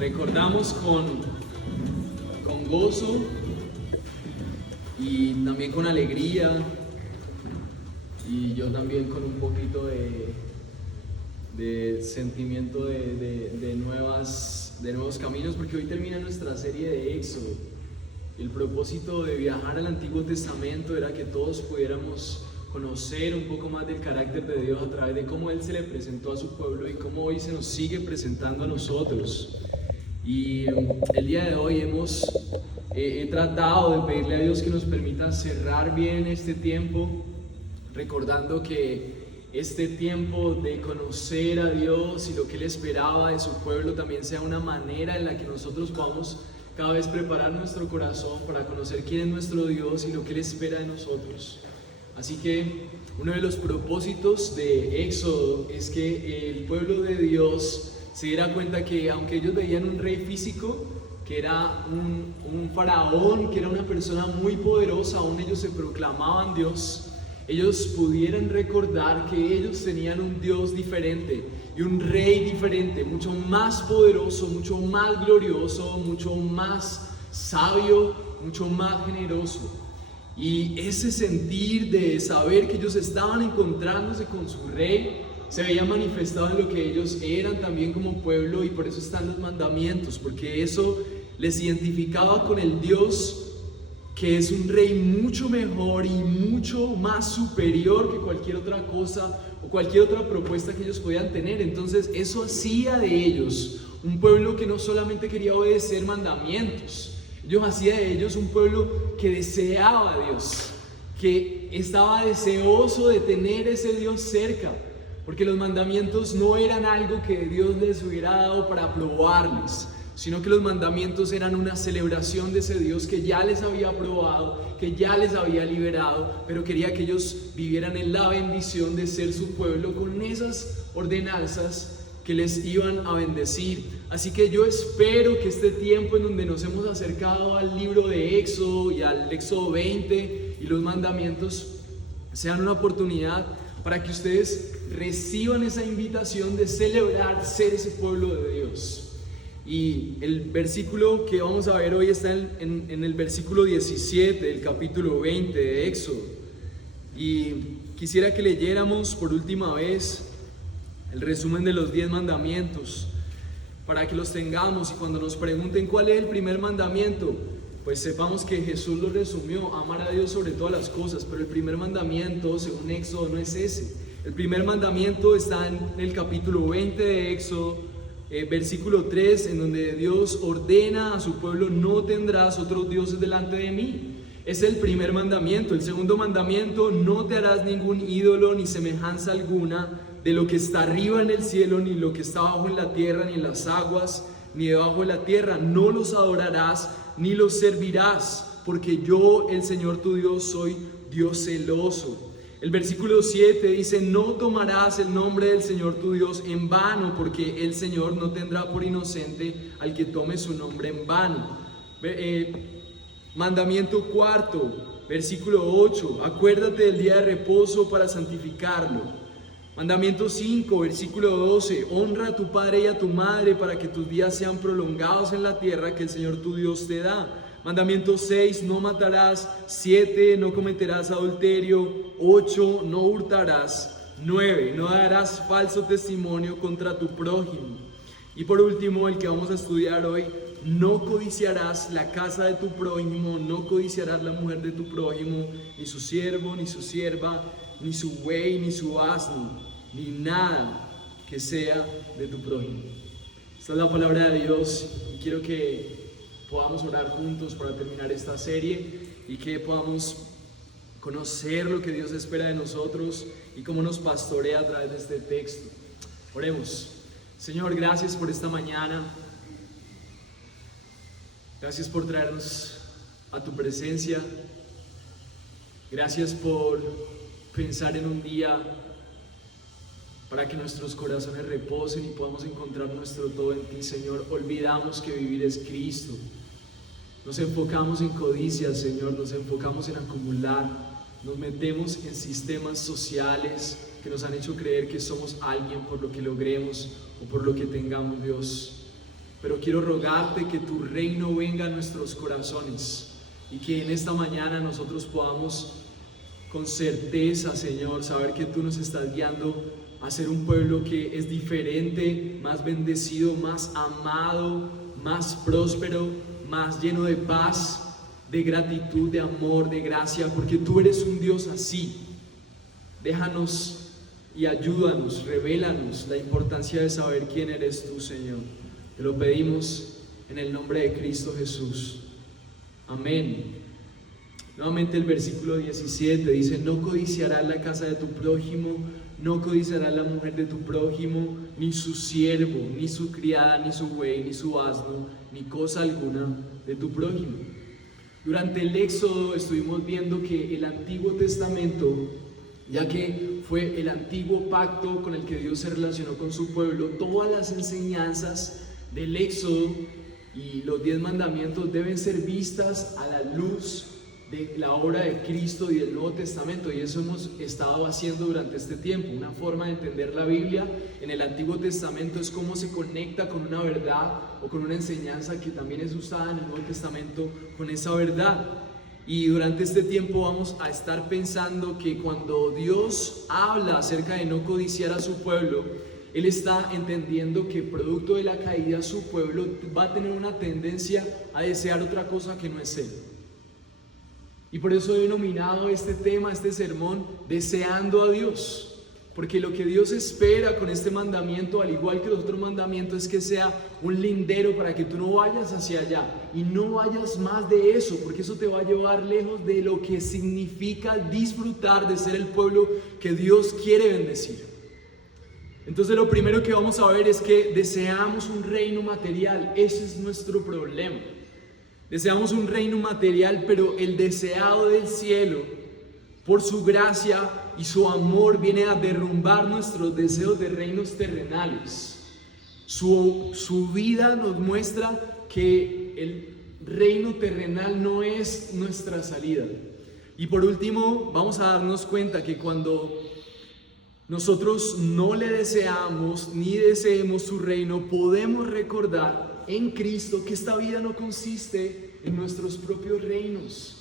recordamos con gozo y también con alegría, y yo también con un poquito de sentimiento de nuevos caminos, porque hoy termina nuestra serie de Éxodo. El propósito de viajar al Antiguo Testamento era que todos pudiéramos conocer un poco más del carácter de Dios a través de cómo Él se le presentó a su pueblo y cómo hoy se nos sigue presentando a nosotros. Y el día de hoy he tratado de pedirle a Dios que nos permita cerrar bien este tiempo, recordando que este tiempo de conocer a Dios y lo que Él esperaba de su pueblo también sea una manera en la que nosotros podamos cada vez preparar nuestro corazón para conocer quién es nuestro Dios y lo que Él espera de nosotros. Así que uno de los propósitos de Éxodo es que el pueblo de Dios se diera cuenta que aunque ellos veían un rey físico, que era un faraón, que era una persona muy poderosa, aún ellos se proclamaban Dios, ellos pudieran recordar que ellos tenían un Dios diferente y un rey diferente, mucho más poderoso, mucho más glorioso, mucho más sabio, mucho más generoso. Y ese sentir de saber que ellos estaban encontrándose con su rey se veía manifestado en lo que ellos eran también como pueblo, y por eso están los mandamientos, porque eso les identificaba con el Dios que es un rey mucho mejor y mucho más superior que cualquier otra cosa o cualquier otra propuesta que ellos podían tener. Entonces eso hacía de ellos un pueblo que no solamente quería obedecer mandamientos, hacía de ellos un pueblo que deseaba a Dios, que estaba deseoso de tener ese Dios cerca, porque los mandamientos no eran algo que Dios les hubiera dado para probarles, sino que los mandamientos eran una celebración de ese Dios que ya les había aprobado, que ya les había liberado, pero quería que ellos vivieran en la bendición de ser su pueblo con esas ordenanzas que les iban a bendecir. Así que yo espero que este tiempo en donde nos hemos acercado al libro de Éxodo y al Éxodo 20 y los mandamientos sean una oportunidad para que ustedes reciban esa invitación de celebrar ser ese pueblo de Dios. Y el versículo que vamos a ver hoy está en el versículo 17 del capítulo 20 de Éxodo. Y quisiera que leyéramos por última vez el resumen de los 10 mandamientos para que los tengamos, y cuando nos pregunten cuál es el primer mandamiento, pues sepamos que Jesús lo resumió: amar a Dios sobre todas las cosas. Pero el primer mandamiento, según Éxodo, no es ese. El primer mandamiento está en el capítulo 20 de Éxodo, versículo 3, en donde Dios ordena a su pueblo: no tendrás otros dioses delante de mí. Es el primer mandamiento. El segundo mandamiento: no te harás ningún ídolo ni semejanza alguna de lo que está arriba en el cielo, ni lo que está abajo en la tierra, ni en las aguas, ni debajo de la tierra. No los adorarás ni los servirás, porque yo, el Señor tu Dios, soy Dios celoso. El versículo 7 dice: no tomarás el nombre del Señor tu Dios en vano, porque el Señor no tendrá por inocente al que tome su nombre en vano. Mandamiento cuarto, versículo 8: acuérdate del día de reposo para santificarlo. Mandamiento 5, versículo 12: honra a tu padre y a tu madre para que tus días sean prolongados en la tierra que el Señor tu Dios te da. Mandamiento 6, no matarás. 7, no cometerás adulterio. 8, no hurtarás. 9, no darás falso testimonio contra tu prójimo. Y por último, el que vamos a estudiar hoy: no codiciarás la casa de tu prójimo, no codiciarás la mujer de tu prójimo, ni su siervo, ni su sierva, ni su buey, ni su asno, ni nada que sea de tu prójimo. Esta es la palabra de Dios, y quiero que podamos orar juntos para terminar esta serie y que podamos conocer lo que Dios espera de nosotros y cómo nos pastorea a través de este texto. Oremos. Señor, gracias por esta mañana. Gracias por traernos a tu presencia. Gracias por pensar en un día para que nuestros corazones reposen y podamos encontrar nuestro todo en ti, Señor. Olvidamos que vivir es Cristo. Nos enfocamos en codicias, Señor, nos enfocamos en acumular, nos metemos en sistemas sociales que nos han hecho creer que somos alguien por lo que logremos o por lo que tengamos, Dios. pero quiero rogarte que tu reino venga a nuestros corazones y que en esta mañana nosotros podamos con certeza, Señor, saber que tú nos estás guiando a ser un pueblo que es diferente, más bendecido, más amado, más próspero, más lleno de paz, de gratitud, de amor, de gracia, porque tú eres un Dios así. Déjanos y ayúdanos, revélanos la importancia de saber quién eres tú, Señor. Te lo pedimos en el nombre de Cristo Jesús. Amén. Nuevamente el versículo 17 dice: no codiciarás la casa de tu prójimo, no codiciarás la mujer de tu prójimo, ni su siervo, ni su criada, ni su buey, ni su asno, ni cosa alguna de tu prójimo. Durante el Éxodo estuvimos viendo que el Antiguo Testamento, ya que fue el antiguo pacto con el que Dios se relacionó con su pueblo, todas las enseñanzas del Éxodo y los 10 mandamientos deben ser vistas a la luz de la obra de Cristo y del Nuevo Testamento, y eso hemos estado haciendo durante este tiempo. Una forma de entender la Biblia en el Antiguo Testamento es cómo se conecta con una verdad o con una enseñanza que también es usada en el Nuevo Testamento con esa verdad. Y durante este tiempo vamos a estar pensando que cuando Dios habla acerca de no codiciar a su pueblo, Él está entendiendo que producto de la caída su pueblo va a tener una tendencia a desear otra cosa que no es Él. Y por eso he denominado este tema, este sermón, deseando a Dios. Porque lo que Dios espera con este mandamiento, al igual que los otros mandamientos, es que sea un lindero para que tú no vayas hacia allá y no vayas más de eso, porque eso te va a llevar lejos de lo que significa disfrutar de ser el pueblo que Dios quiere bendecir. Entonces lo primero que vamos a ver es que deseamos un reino material. Ese es nuestro problema. Deseamos un reino material, pero el deseado del cielo, por su gracia y su amor, viene a derrumbar nuestros deseos de reinos terrenales. Su vida nos muestra que el reino terrenal no es nuestra salida. Y por último, vamos a darnos cuenta que cuando nosotros no le deseamos ni deseemos su reino, podemos recordar en Cristo que esta vida no consiste en nuestros propios reinos.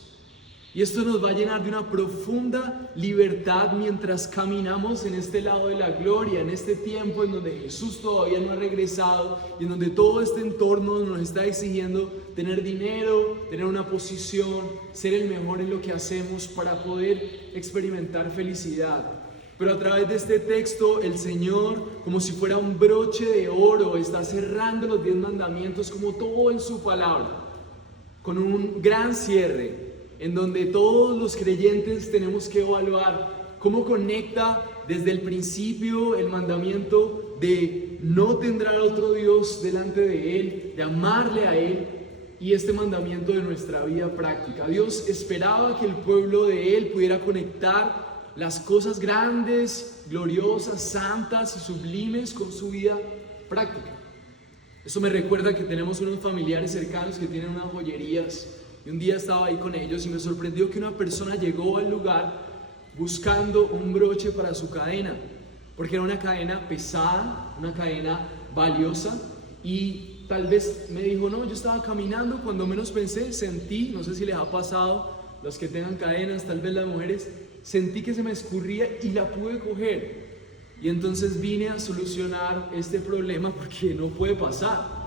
Y esto nos va a llenar de una profunda libertad mientras caminamos en este lado de la gloria, en este tiempo en donde Jesús todavía no ha regresado y en donde todo este entorno nos está exigiendo tener dinero, tener una posición, ser el mejor en lo que hacemos para poder experimentar felicidad. Pero a través de este texto, el Señor, como si fuera un broche de oro, está cerrando los 10 mandamientos como todo en su palabra, con un gran cierre, en donde todos los creyentes tenemos que evaluar cómo conecta desde el principio el mandamiento de no tendrá otro Dios delante de Él, de amarle a Él, y este mandamiento de nuestra vida práctica. Dios esperaba que el pueblo de Él pudiera conectar las cosas grandes, gloriosas, santas y sublimes con su vida práctica. Eso me recuerda que tenemos unos familiares cercanos que tienen unas joyerías, y un día estaba ahí con ellos y me sorprendió que una persona llegó al lugar buscando un broche para su cadena, porque era una cadena pesada, una cadena valiosa, y tal vez me dijo: no, yo estaba caminando, cuando menos pensé, sentí, no sé si les ha pasado, los que tengan cadenas, tal vez las mujeres, sentí que se me escurría y la pude coger. Y entonces vine a solucionar este problema porque no puede pasar.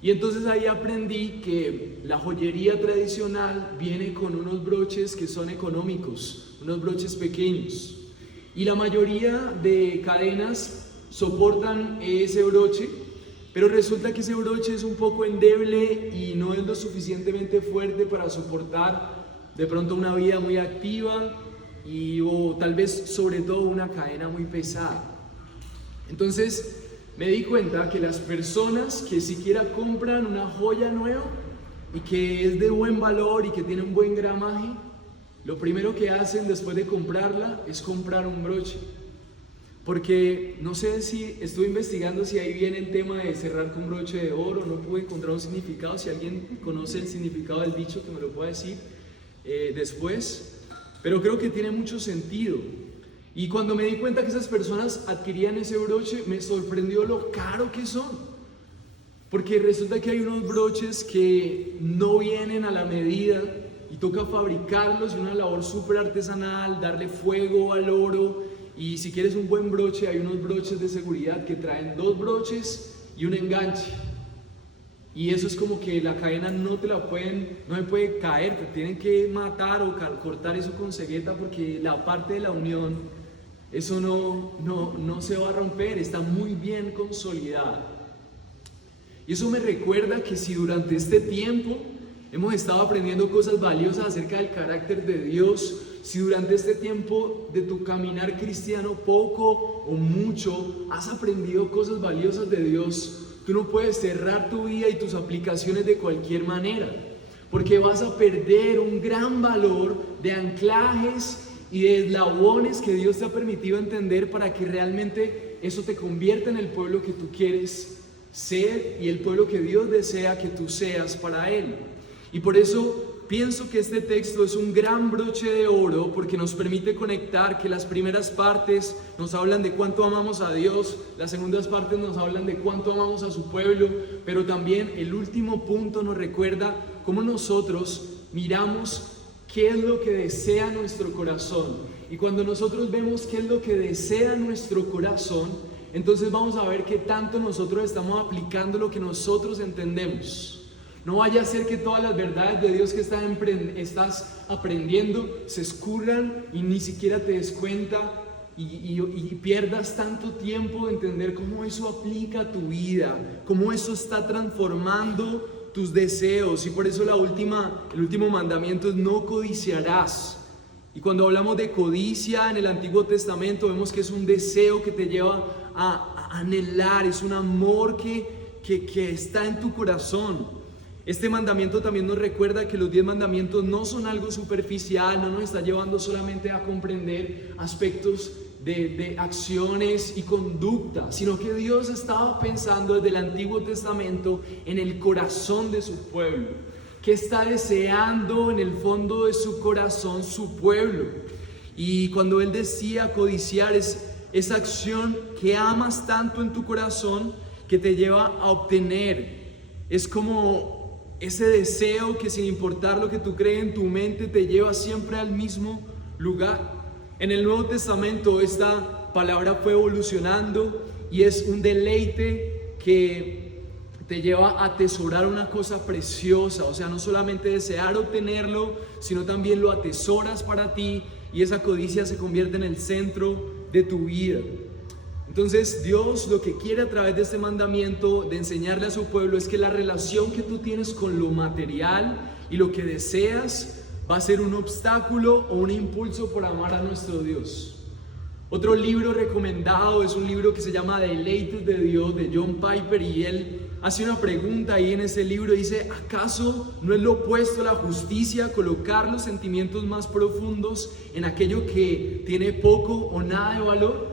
Y entonces ahí aprendí que la joyería tradicional viene con unos broches que son económicos, unos broches pequeños. Y la mayoría de cadenas soportan ese broche, pero resulta que ese broche es un poco endeble y no es lo suficientemente fuerte para soportar de pronto una vida muy activa o tal vez sobre todo una cadena muy pesada. Entonces me di cuenta que las personas que siquiera compran una joya nueva y que es de buen valor y que tiene un buen gramaje, lo primero que hacen después de comprarla es comprar un broche. Porque no sé si estuve investigando si ahí viene el tema de cerrar con broche de oro, no pude encontrar un significado. Si alguien conoce el significado del dicho, que me lo pueda decir después. Pero creo que tiene mucho sentido. Y cuando me di cuenta que esas personas adquirían ese broche, me sorprendió lo caro que son. Porque resulta que hay unos broches que no vienen a la medida y toca fabricarlos, y una labor súper artesanal, darle fuego al oro. Y si quieres un buen broche, hay unos broches de seguridad que traen 2 broches y un enganche. Y eso es como que la cadena no se puede caer, te tienen que matar o cortar eso con cegueta, porque la parte de la unión, eso no se va a romper, está muy bien consolidada. Y eso me recuerda que si durante este tiempo hemos estado aprendiendo cosas valiosas acerca del carácter de Dios, si durante este tiempo de tu caminar cristiano poco o mucho has aprendido cosas valiosas de Dios, tú no puedes cerrar tu vida y tus aplicaciones de cualquier manera, porque vas a perder un gran valor de anclajes y de eslabones que Dios te ha permitido entender para que realmente eso te convierta en el pueblo que tú quieres ser y el pueblo que Dios desea que tú seas para Él. Y por eso pienso que este texto es un gran broche de oro, porque nos permite conectar que las primeras partes nos hablan de cuánto amamos a Dios, las segundas partes nos hablan de cuánto amamos a su pueblo, pero también el último punto nos recuerda cómo nosotros miramos qué es lo que desea nuestro corazón. Y cuando nosotros vemos qué es lo que desea nuestro corazón, entonces vamos a ver qué tanto nosotros estamos aplicando lo que nosotros entendemos. No vaya a ser que todas las verdades de Dios que estás aprendiendo se escurran y ni siquiera te des cuenta y pierdas tanto tiempo de entender cómo eso aplica a tu vida, cómo eso está transformando tus deseos. Y por eso el último mandamiento es: no codiciarás. Y cuando hablamos de codicia en el Antiguo Testamento, vemos que es un deseo que te lleva a anhelar, es un amor que está en tu corazón. Este mandamiento también nos recuerda que los 10 mandamientos no son algo superficial, no nos está llevando solamente a comprender aspectos de acciones y conducta, sino que Dios estaba pensando desde el Antiguo Testamento en el corazón de su pueblo. ¿Qué está deseando en el fondo de su corazón su pueblo? Y cuando Él decía codiciar, es esa acción que amas tanto en tu corazón que te lleva a obtener. Es como ese deseo que, sin importar lo que tú crees en tu mente, te lleva siempre al mismo lugar. En el Nuevo Testamento esta palabra fue evolucionando y es un deleite que te lleva a atesorar una cosa preciosa. O sea, no solamente desear obtenerlo, sino también lo atesoras para ti, y esa codicia se convierte en el centro de tu vida. Entonces Dios lo que quiere a través de este mandamiento de enseñarle a su pueblo es que la relación que tú tienes con lo material y lo que deseas va a ser un obstáculo o un impulso por amar a nuestro Dios. Otro libro recomendado es un libro que se llama Deleites de Dios, de John Piper, y él hace una pregunta ahí en ese libro. Dice: ¿acaso no es lo opuesto a la justicia colocar los sentimientos más profundos en aquello que tiene poco o nada de valor?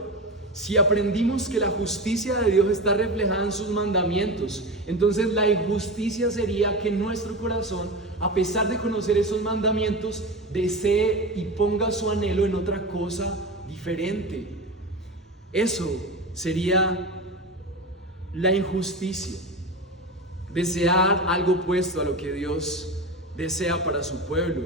Si aprendimos que la justicia de Dios está reflejada en sus mandamientos, entonces la injusticia sería que nuestro corazón, a pesar de conocer esos mandamientos, desee y ponga su anhelo en otra cosa diferente. Eso sería la injusticia, desear algo opuesto a lo que Dios desea para su pueblo.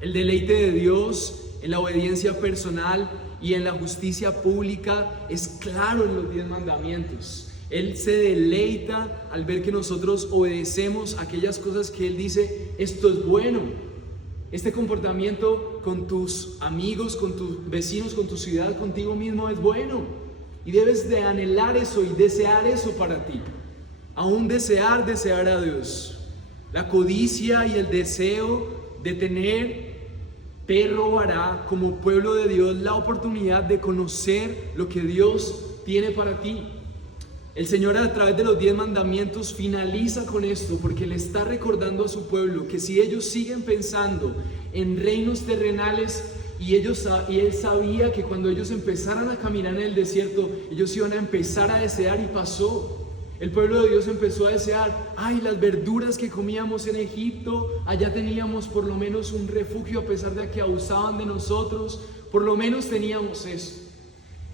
El deleite de Dios en la obediencia personal y en la justicia pública es claro en los 10 mandamientos. Él se deleita al ver que nosotros obedecemos aquellas cosas que Él dice: esto es bueno. Este comportamiento con tus amigos, con tus vecinos, con tu ciudad, contigo mismo es bueno. Y debes de anhelar eso y desear eso para ti. Aún desear a Dios. La codicia y el deseo de tener te robará como pueblo de Dios la oportunidad de conocer lo que Dios tiene para ti. El Señor, a través de los 10 mandamientos, finaliza con esto, porque le está recordando a su pueblo que si ellos siguen pensando en reinos terrenales, y Él sabía que cuando ellos empezaran a caminar en el desierto, ellos iban a empezar a desear, y pasó. El pueblo de Dios empezó a desear: ay, las verduras que comíamos en Egipto, allá teníamos por lo menos un refugio, a pesar de que abusaban de nosotros, por lo menos teníamos eso.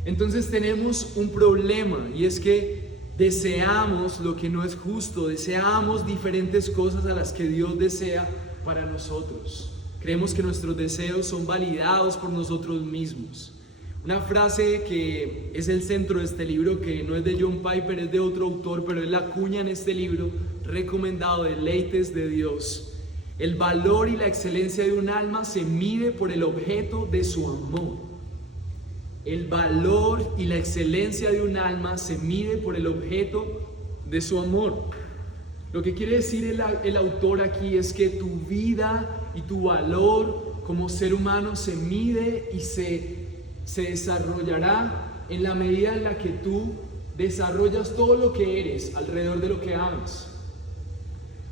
Entonces tenemos un problema, y es que deseamos lo que no es justo, deseamos diferentes cosas a las que Dios desea para nosotros. Creemos que nuestros deseos son validados por nosotros mismos. Una frase que es el centro de este libro, que no es de John Piper, es de otro autor, pero es la cuña en este libro recomendado, Deleites de Dios. El valor y la excelencia de un alma se mide por el objeto de su amor. El valor y la excelencia de un alma se mide por el objeto de su amor. Lo que quiere decir el autor aquí es que tu vida y tu valor como ser humano se mide y se desarrollará en la medida en la que tú desarrollas todo lo que eres alrededor de lo que amas.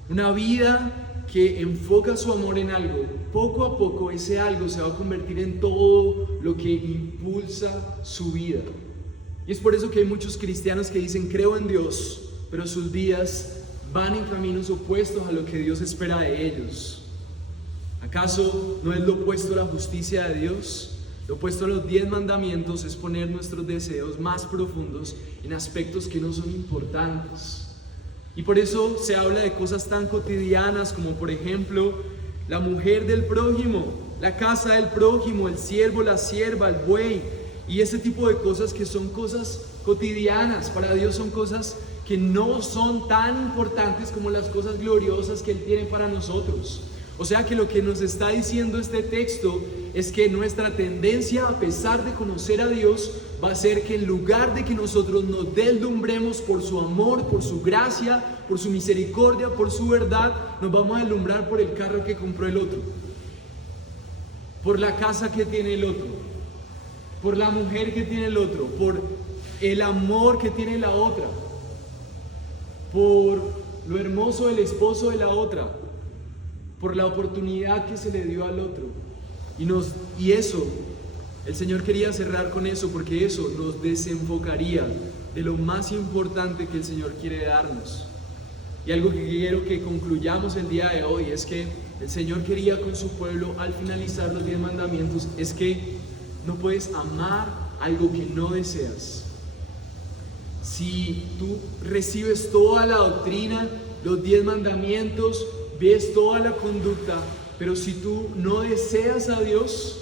Una vida que enfoca su amor en algo, poco a poco ese algo se va a convertir en todo lo que impulsa su vida. Y es por eso que hay muchos cristianos que dicen creo en Dios, pero sus vidas van en caminos opuestos a lo que Dios espera de ellos. ¿Acaso no es lo opuesto a la justicia de Dios? Lo opuesto a los 10 mandamientos es poner nuestros deseos más profundos en aspectos que no son importantes. Y por eso se habla de cosas tan cotidianas como, por ejemplo, la mujer del prójimo, la casa del prójimo, el siervo, la sierva, el buey, y ese tipo de cosas que son cosas cotidianas. Para Dios son cosas que no son tan importantes como las cosas gloriosas que Él tiene para nosotros. O sea que lo que nos está diciendo este texto es que nuestra tendencia, a pesar de conocer a Dios, va a ser que en lugar de que nosotros nos deslumbremos por su amor, por su gracia, por su misericordia, por su verdad, nos vamos a deslumbrar por el carro que compró el otro, por la casa que tiene el otro, por la mujer que tiene el otro, por el amor que tiene la otra, por lo hermoso del esposo de la otra, por la oportunidad que se le dio al otro. Y eso, el Señor quería cerrar con eso, porque eso nos desenfocaría de lo más importante que el Señor quiere darnos. Y algo que quiero que concluyamos el día de hoy es que el Señor quería con su pueblo, al finalizar los 10 mandamientos, es que no puedes amar algo que no deseas. Si tú recibes toda la doctrina, los 10 mandamientos, ves toda la conducta, pero si tú no deseas a Dios,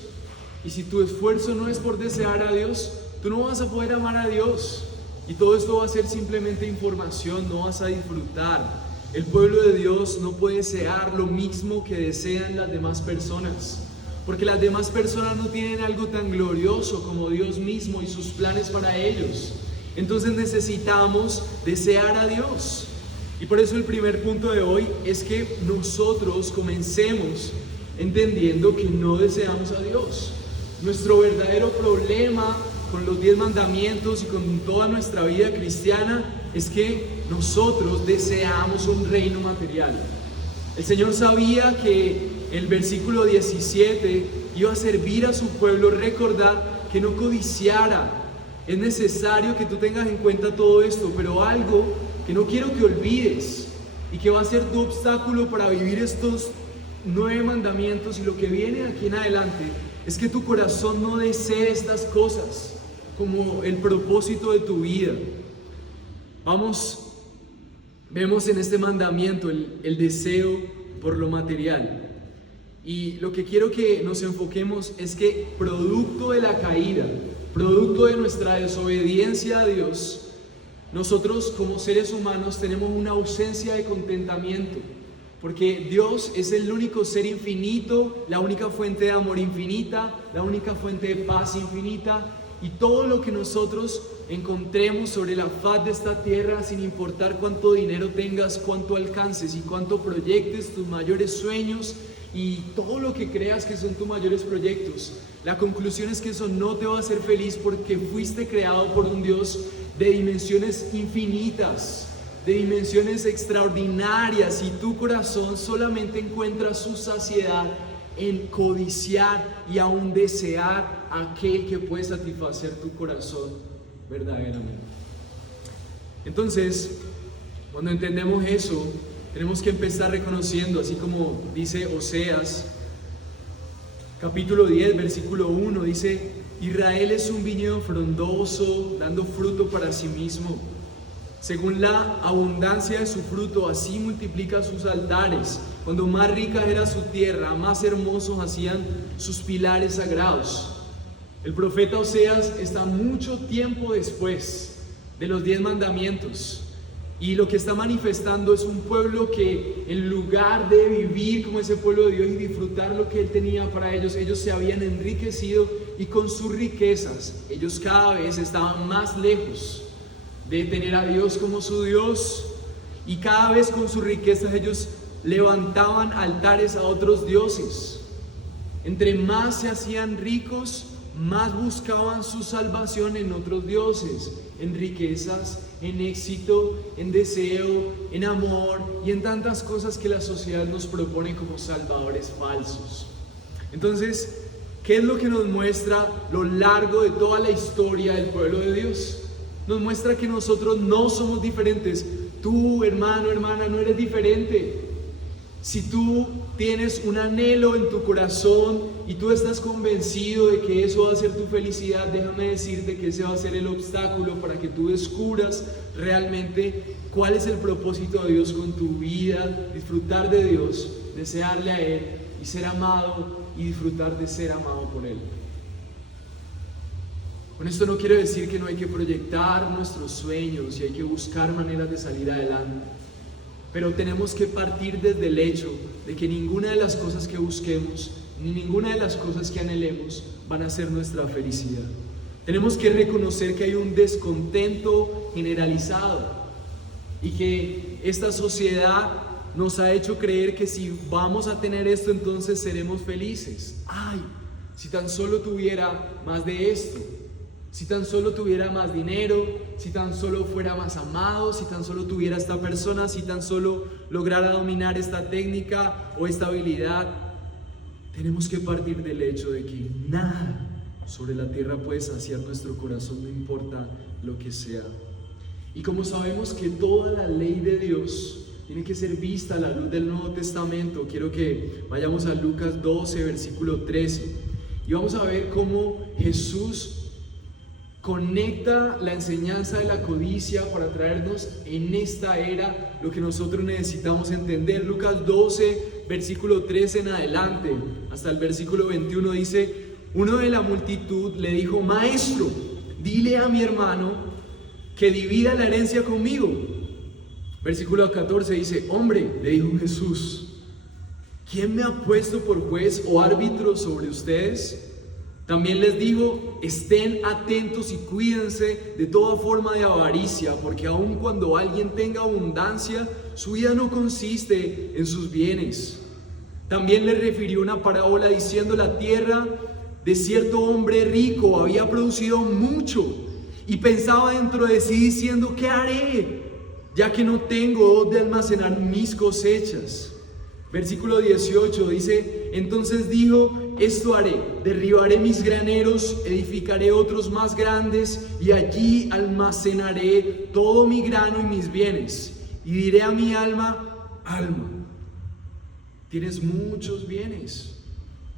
y si tu esfuerzo no es por desear a Dios, tú no vas a poder amar a Dios. Y todo esto va a ser simplemente información, no vas a disfrutar. El pueblo de Dios no puede desear lo mismo que desean las demás personas, porque las demás personas no tienen algo tan glorioso como Dios mismo y sus planes para ellos. Entonces necesitamos desear a Dios. Y por eso el primer punto de hoy es que nosotros comencemos entendiendo que no deseamos a Dios. Nuestro verdadero problema con los 10 mandamientos y con toda nuestra vida cristiana es que nosotros deseamos un reino material. El Señor sabía que el versículo 17 iba a servir a su pueblo recordar que no codiciara. Es necesario que tú tengas en cuenta todo esto, pero algo que no quiero que olvides y que va a ser tu obstáculo para vivir estos 9 mandamientos y lo que viene aquí en adelante, es que tu corazón no desee estas cosas como el propósito de tu vida. Vemos en este mandamiento el deseo por lo material. Y lo que quiero que nos enfoquemos es que producto de la caída, producto de nuestra desobediencia a Dios, nosotros como seres humanos tenemos una ausencia de contentamiento, porque Dios es el único ser infinito, la única fuente de amor infinita, la única fuente de paz infinita, y todo lo que nosotros encontremos sobre la faz de esta tierra, sin importar cuánto dinero tengas, cuánto alcances y cuánto proyectes tus mayores sueños y todo lo que creas que son tus mayores proyectos, la conclusión es que eso no te va a hacer feliz, porque fuiste creado por un Dios de dimensiones infinitas, de dimensiones extraordinarias, y tu corazón solamente encuentra su saciedad en codiciar y aún desear aquel que puede satisfacer tu corazón verdaderamente. Entonces, cuando entendemos eso, tenemos que empezar reconociendo, así como dice Oseas capítulo 10, versículo 1, dice: Israel es un viñedo frondoso, dando fruto para sí mismo. Según la abundancia de su fruto, así multiplica sus altares. Cuando más rica era su tierra, más hermosos hacían sus pilares sagrados. El profeta Oseas está mucho tiempo después de los 10 mandamientos. Y lo que está manifestando es un pueblo que, en lugar de vivir como ese pueblo de Dios y disfrutar lo que Él tenía para ellos, ellos se habían enriquecido, y con sus riquezas ellos cada vez estaban más lejos de tener a Dios como su Dios, y cada vez con sus riquezas ellos levantaban altares a otros dioses. Entre más se hacían ricos, más buscaban su salvación en otros dioses, en riquezas, en éxito, en deseo, en amor y en tantas cosas que la sociedad nos propone como salvadores falsos. Entonces, ¿qué es lo que nos muestra lo largo de toda la historia del pueblo de Dios? Nos muestra que nosotros no somos diferentes. Tú, hermano, hermana, no eres diferente. Si tú tienes un anhelo en tu corazón y tú estás convencido de que eso va a ser tu felicidad, déjame decirte que ese va a ser el obstáculo para que tú descubras realmente cuál es el propósito de Dios con tu vida, disfrutar de Dios, desearle a Él y ser amado y disfrutar de ser amado por Él. Con esto no quiero decir que no hay que proyectar nuestros sueños y hay que buscar maneras de salir adelante. Pero tenemos que partir desde el hecho de que ninguna de las cosas que busquemos, ni ninguna de las cosas que anhelemos van a ser nuestra felicidad. Tenemos que reconocer que hay un descontento generalizado y que esta sociedad nos ha hecho creer que si vamos a tener esto, entonces seremos felices. Ay, si tan solo tuviera más de esto. Si tan solo tuviera más dinero, si tan solo fuera más amado, si tan solo tuviera esta persona, si tan solo lograra dominar esta técnica o esta habilidad. Tenemos que partir del hecho de que nada sobre la tierra puede saciar nuestro corazón, no importa lo que sea. Y como sabemos que toda la ley de Dios tiene que ser vista a la luz del Nuevo Testamento, quiero que vayamos a Lucas 12, versículo 13, y vamos a ver cómo Jesús conecta la enseñanza de la codicia para traernos en esta era lo que nosotros necesitamos entender. Lucas 12, versículo 13 en adelante, hasta el versículo 21 dice: uno de la multitud le dijo: Maestro, dile a mi hermano que divida la herencia conmigo. Versículo 14 dice: Hombre, le dijo Jesús, ¿quién me ha puesto por juez o árbitro sobre ustedes? También les digo, estén atentos y cuídense de toda forma de avaricia, porque aun cuando alguien tenga abundancia, su vida no consiste en sus bienes. También les refirió una parábola diciendo: la tierra de cierto hombre rico había producido mucho, y pensaba dentro de sí diciendo: ¿qué haré? Ya que no tengo donde almacenar mis cosechas. Versículo 18 dice: entonces dijo: esto haré, derribaré mis graneros, edificaré otros más grandes, y allí almacenaré todo mi grano y mis bienes. Y diré a mi alma: alma, tienes muchos bienes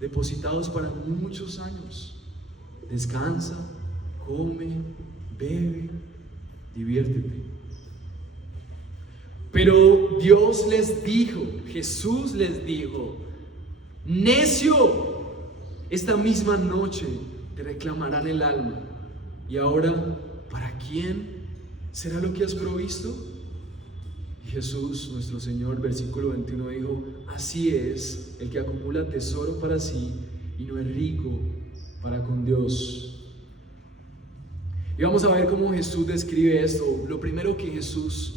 depositados para muchos años. Descansa, come, bebe, diviértete. Pero Dios les dijo, Jesús les dijo: necio, esta misma noche te reclamarán el alma. Y ahora, ¿para quién será lo que has provisto? Y Jesús, nuestro Señor, versículo 21 dijo: así es el que acumula tesoro para sí y no es rico para con Dios. Y vamos a ver cómo Jesús describe esto. Lo primero que Jesús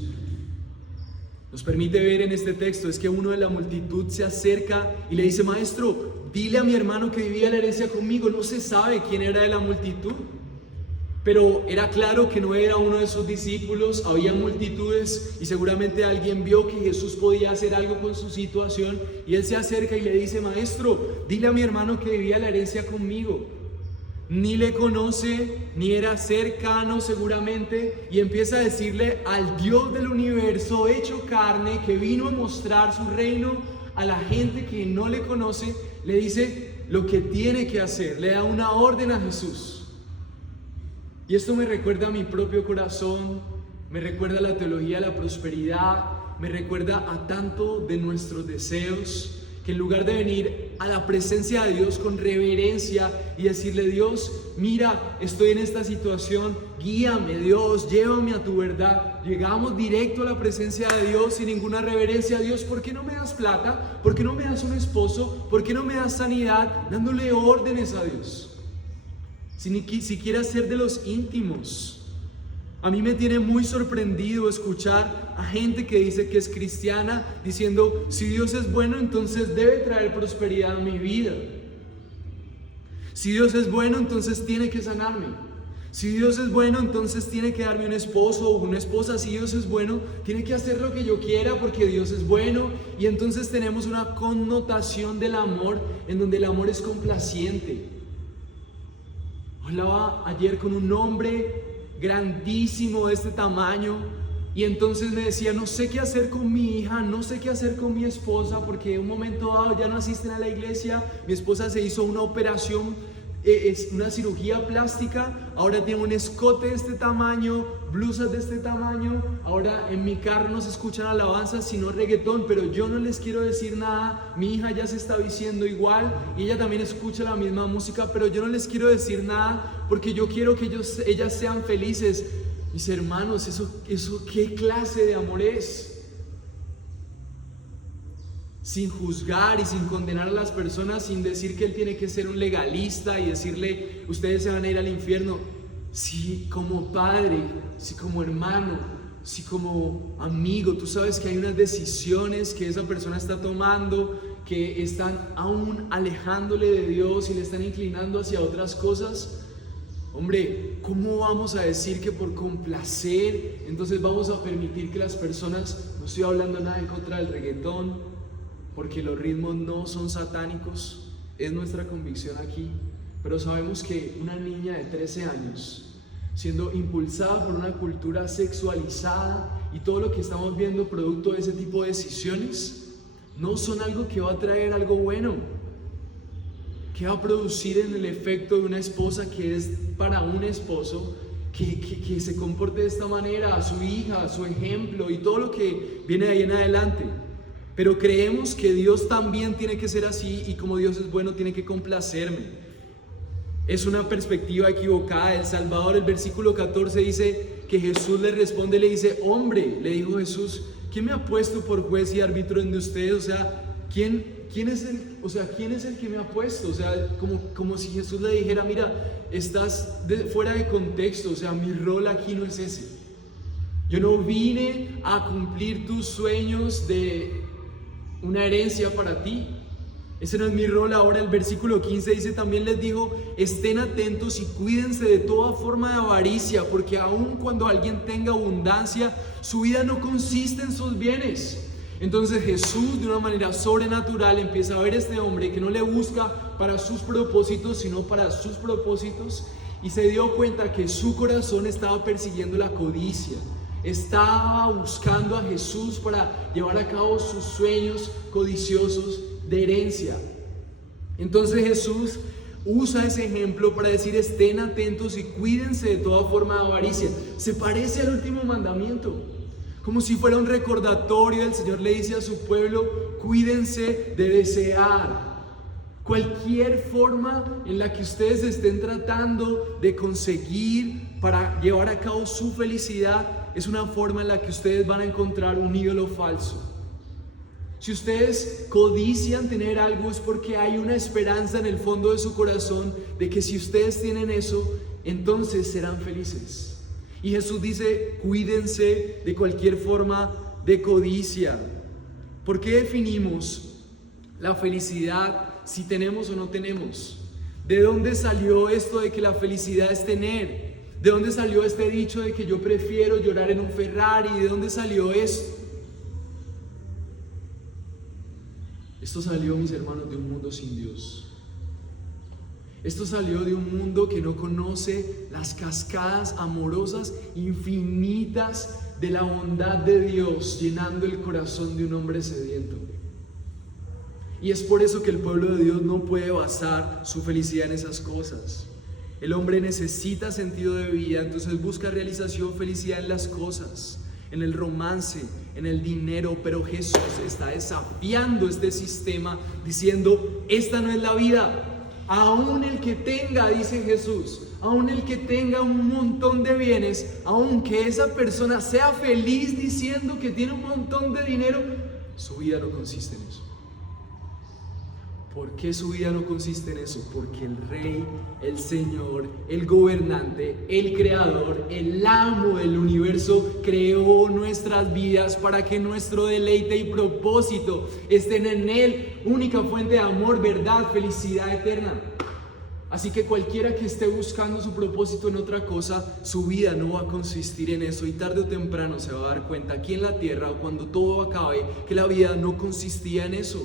nos permite ver en este texto es que uno de la multitud se acerca y le dice: Maestro, dile a mi hermano que vivía la herencia conmigo. No se sabe quién era de la multitud, pero era claro que no era uno de sus discípulos. Había multitudes y seguramente alguien vio que Jesús podía hacer algo con su situación, y él se acerca y le dice: Maestro, dile a mi hermano que vivía la herencia conmigo. Ni le conoce, ni era cercano seguramente, y empieza a decirle al Dios del universo hecho carne, que vino a mostrar su reino a la gente que no le conoce, le dice lo que tiene que hacer, le da una orden a Jesús. Y esto me recuerda a mi propio corazón me recuerda a la teología de la prosperidad, me recuerda a tanto de nuestros deseos, que en lugar de venir a la presencia de Dios con reverencia y decirle: Dios, mira, estoy en esta situación, guíame Dios, llévame a tu verdad, llegamos directo a la presencia de Dios sin ninguna reverencia. Dios, ¿por qué no me das plata? ¿Por qué no me das un esposo? ¿Por qué no me das sanidad? Dándole órdenes a Dios, sin ni siquiera ser de los íntimos. A mí me tiene muy sorprendido escuchar a gente que dice que es cristiana diciendo: si Dios es bueno, entonces debe traer prosperidad a mi vida. Si Dios es bueno, entonces tiene que sanarme. Si Dios es bueno, entonces tiene que darme un esposo o una esposa. Si Dios es bueno, tiene que hacer lo que yo quiera porque Dios es bueno. Y entonces tenemos una connotación del amor en donde el amor es complaciente. Hablaba ayer con un hombre grandísimo de este tamaño y entonces me decía: no sé qué hacer con mi hija, no sé qué hacer con mi esposa, porque en un momento dado ya no asisten a la iglesia, mi esposa se hizo una operación, es una cirugía plástica, ahora tiene un escote de este tamaño, blusas de este tamaño, ahora en mi carro no se escuchan alabanzas sino reggaetón, pero yo no les quiero decir nada, mi hija ya se está vistiendo igual y ella también escucha la misma música, pero yo no les quiero decir nada porque yo quiero que ellas sean felices. Mis hermanos, eso ¿qué clase de amor es? Sin juzgar y sin condenar a las personas, sin decir que él tiene que ser un legalista y decirle: ustedes se van a ir al infierno. Si como padre, si como hermano, si como amigo, tú sabes que hay unas decisiones que esa persona está tomando que están aún alejándole de Dios y le están inclinando hacia otras cosas. Hombre, ¿cómo vamos a decir que por complacer entonces vamos a permitir que las personas, no estoy hablando nada en contra del reggaetón, porque los ritmos no son satánicos, es nuestra convicción aquí, pero sabemos que una niña de 13 años, siendo impulsada por una cultura sexualizada y todo lo que estamos viendo producto de ese tipo de decisiones, no son algo que va a traer algo bueno. ¿Qué va a producir en el efecto de una esposa que es para un esposo que se comporte de esta manera, a su hija, a su ejemplo y todo lo que viene de ahí en adelante? Pero creemos que Dios también tiene que ser así y como Dios es bueno tiene que complacerme. Es una perspectiva equivocada. El Salvador, el versículo 14 dice que Jesús le responde, le dice: hombre, le dijo Jesús, ¿quién me ha puesto por juez y árbitro entre ustedes? O sea, ¿quién es el que me ha puesto? O sea, como si Jesús le dijera: mira, estás fuera de contexto, o sea, mi rol aquí no es ese. Yo no vine a cumplir tus sueños de una herencia para ti. Ese no es mi rol. Ahora el versículo 15 dice: también les dijo: estén atentos y cuídense de toda forma de avaricia, porque aun cuando alguien tenga abundancia, su vida no consiste en sus bienes. Entonces Jesús, de una manera sobrenatural, empieza a ver a este hombre que no le busca para sus propósitos, sino para sus propósitos, y se dio cuenta que su corazón estaba persiguiendo la codicia. Estaba buscando a Jesús para llevar a cabo sus sueños codiciosos de herencia. Entonces Jesús usa ese ejemplo para decir: estén atentos y cuídense de toda forma de avaricia. Se parece al último mandamiento, como si fuera un recordatorio. El Señor le dice a su pueblo: cuídense de desear. Cualquier forma en la que ustedes estén tratando de conseguir para llevar a cabo su felicidad es una forma en la que ustedes van a encontrar un ídolo falso. Si ustedes codician tener algo, es porque hay una esperanza en el fondo de su corazón de que si ustedes tienen eso, entonces serán felices. Y Jesús dice: cuídense de cualquier forma de codicia. ¿Por qué definimos la felicidad si tenemos o no tenemos? ¿De dónde salió esto de que la felicidad es tener? ¿De dónde salió este dicho de que yo prefiero llorar en un Ferrari? ¿De dónde salió esto? Esto salió, mis hermanos, de un mundo sin Dios. Esto salió de un mundo que no conoce las cascadas amorosas infinitas de la bondad de Dios llenando el corazón de un hombre sediento. Y es por eso que el pueblo de Dios no puede basar su felicidad en esas cosas. El hombre necesita sentido de vida, entonces busca realización, felicidad en las cosas, en el romance, en el dinero, pero Jesús está desafiando este sistema diciendo, esta no es la vida. Aún el que tenga, dice Jesús, aún el que tenga un montón de bienes, aunque esa persona sea feliz diciendo que tiene un montón de dinero, su vida no consiste en eso. ¿Por qué su vida no consiste en eso? Porque el Rey, el Señor, el gobernante, el creador, el amo del universo creó nuestras vidas para que nuestro deleite y propósito estén en Él, única fuente de amor, verdad, felicidad eterna. Así que cualquiera que esté buscando su propósito en otra cosa, su vida no va a consistir en eso, y tarde o temprano se va a dar cuenta aquí en la tierra o cuando todo acabe que la vida no consistía en eso.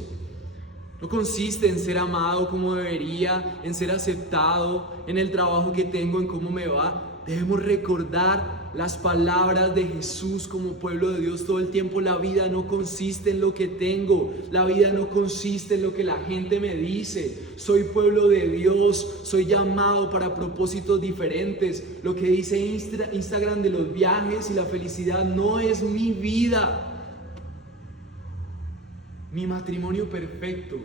No consiste en ser amado como debería, en ser aceptado, en el trabajo que tengo, en cómo me va. Debemos recordar las palabras de Jesús como pueblo de Dios todo el tiempo. La vida no consiste en lo que tengo, la vida no consiste en lo que la gente me dice. Soy pueblo de Dios, soy llamado para propósitos diferentes. Lo que dice Instagram de los viajes y la felicidad no es mi vida. Mi matrimonio perfecto,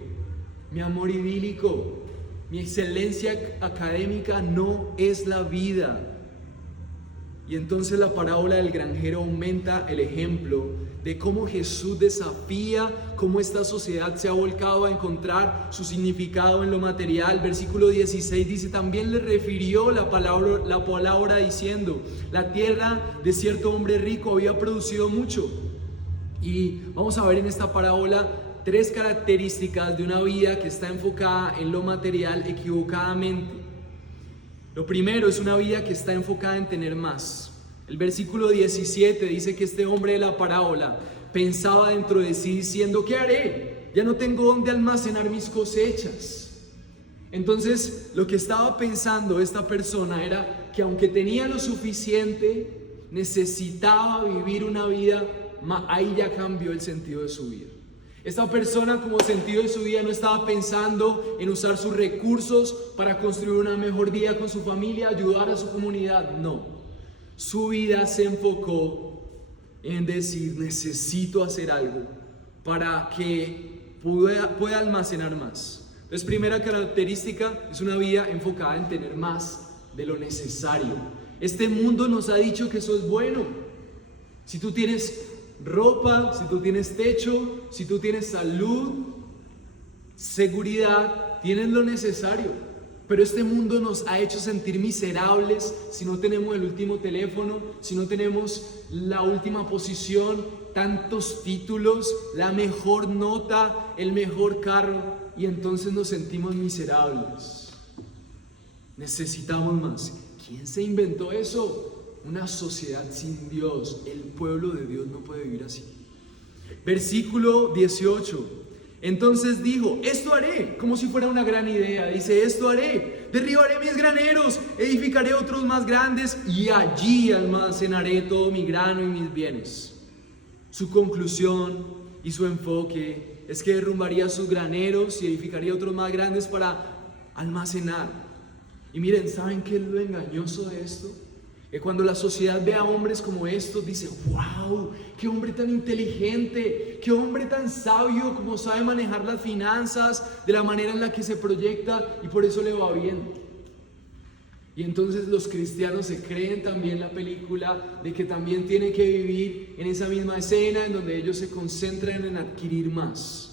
mi amor idílico, mi excelencia académica no es la vida. Y entonces la parábola del granjero aumenta el ejemplo de cómo Jesús desafía cómo esta sociedad se ha volcado a encontrar su significado en lo material. Versículo 16 dice, también le refirió la palabra diciendo, la tierra de cierto hombre rico había producido mucho. Y vamos a ver en esta parábola 3 características de una vida que está enfocada en lo material equivocadamente. Lo primero es una vida que está enfocada en tener más. El versículo 17 dice que este hombre de la parábola pensaba dentro de sí diciendo, ¿qué haré? Ya no tengo dónde almacenar mis cosechas. Entonces lo que estaba pensando esta persona era que aunque tenía lo suficiente, necesitaba vivir una vida. Ahí ya cambió el sentido de su vida. Esta persona como sentido de su vida no estaba pensando en usar sus recursos para construir una mejor vida con su familia, ayudar a su comunidad, no. Su vida se enfocó en decir, necesito hacer algo para que pueda almacenar más. Entonces, primera característica es una vida enfocada en tener más de lo necesario. Este mundo nos ha dicho que eso es bueno. Si tú tienes ropa, si tú tienes techo, si tú tienes salud, seguridad, tienes lo necesario. Pero este mundo nos ha hecho sentir miserables si no tenemos el último teléfono, si no tenemos la última posición, tantos títulos, la mejor nota, el mejor carro, y entonces nos sentimos miserables. Necesitamos más. ¿Quién se inventó eso? Una sociedad sin Dios. El pueblo de Dios no puede vivir así. Versículo 18. Entonces dijo, esto haré, como si fuera una gran idea. Dice, esto haré, derribaré mis graneros, edificaré otros más grandes y allí almacenaré todo mi grano y mis bienes. Su conclusión y su enfoque es que derrumbaría sus graneros y edificaría otros más grandes para almacenar. Y miren, ¿saben qué es lo engañoso de esto? Que cuando la sociedad ve a hombres como estos, dice, wow, qué hombre tan inteligente, qué hombre tan sabio, como sabe manejar las finanzas de la manera en la que se proyecta y por eso le va bien. Y entonces los cristianos se creen también la película de que también tienen que vivir en esa misma escena en donde ellos se concentran en adquirir más.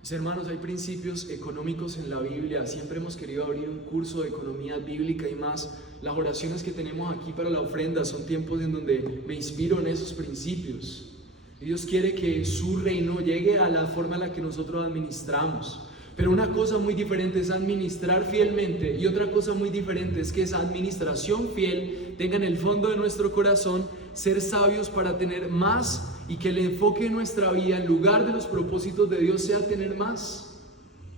Mis hermanos, hay principios económicos en la Biblia. Siempre hemos querido abrir un curso de economía bíblica y más. Las oraciones que tenemos aquí para la ofrenda son tiempos en donde me inspiro en esos principios. Y Dios quiere que su reino llegue a la forma en la que nosotros administramos. Pero una cosa muy diferente es administrar fielmente y otra cosa muy diferente es que esa administración fiel tenga en el fondo de nuestro corazón ser sabios para tener más y que el enfoque de nuestra vida en lugar de los propósitos de Dios sea tener más.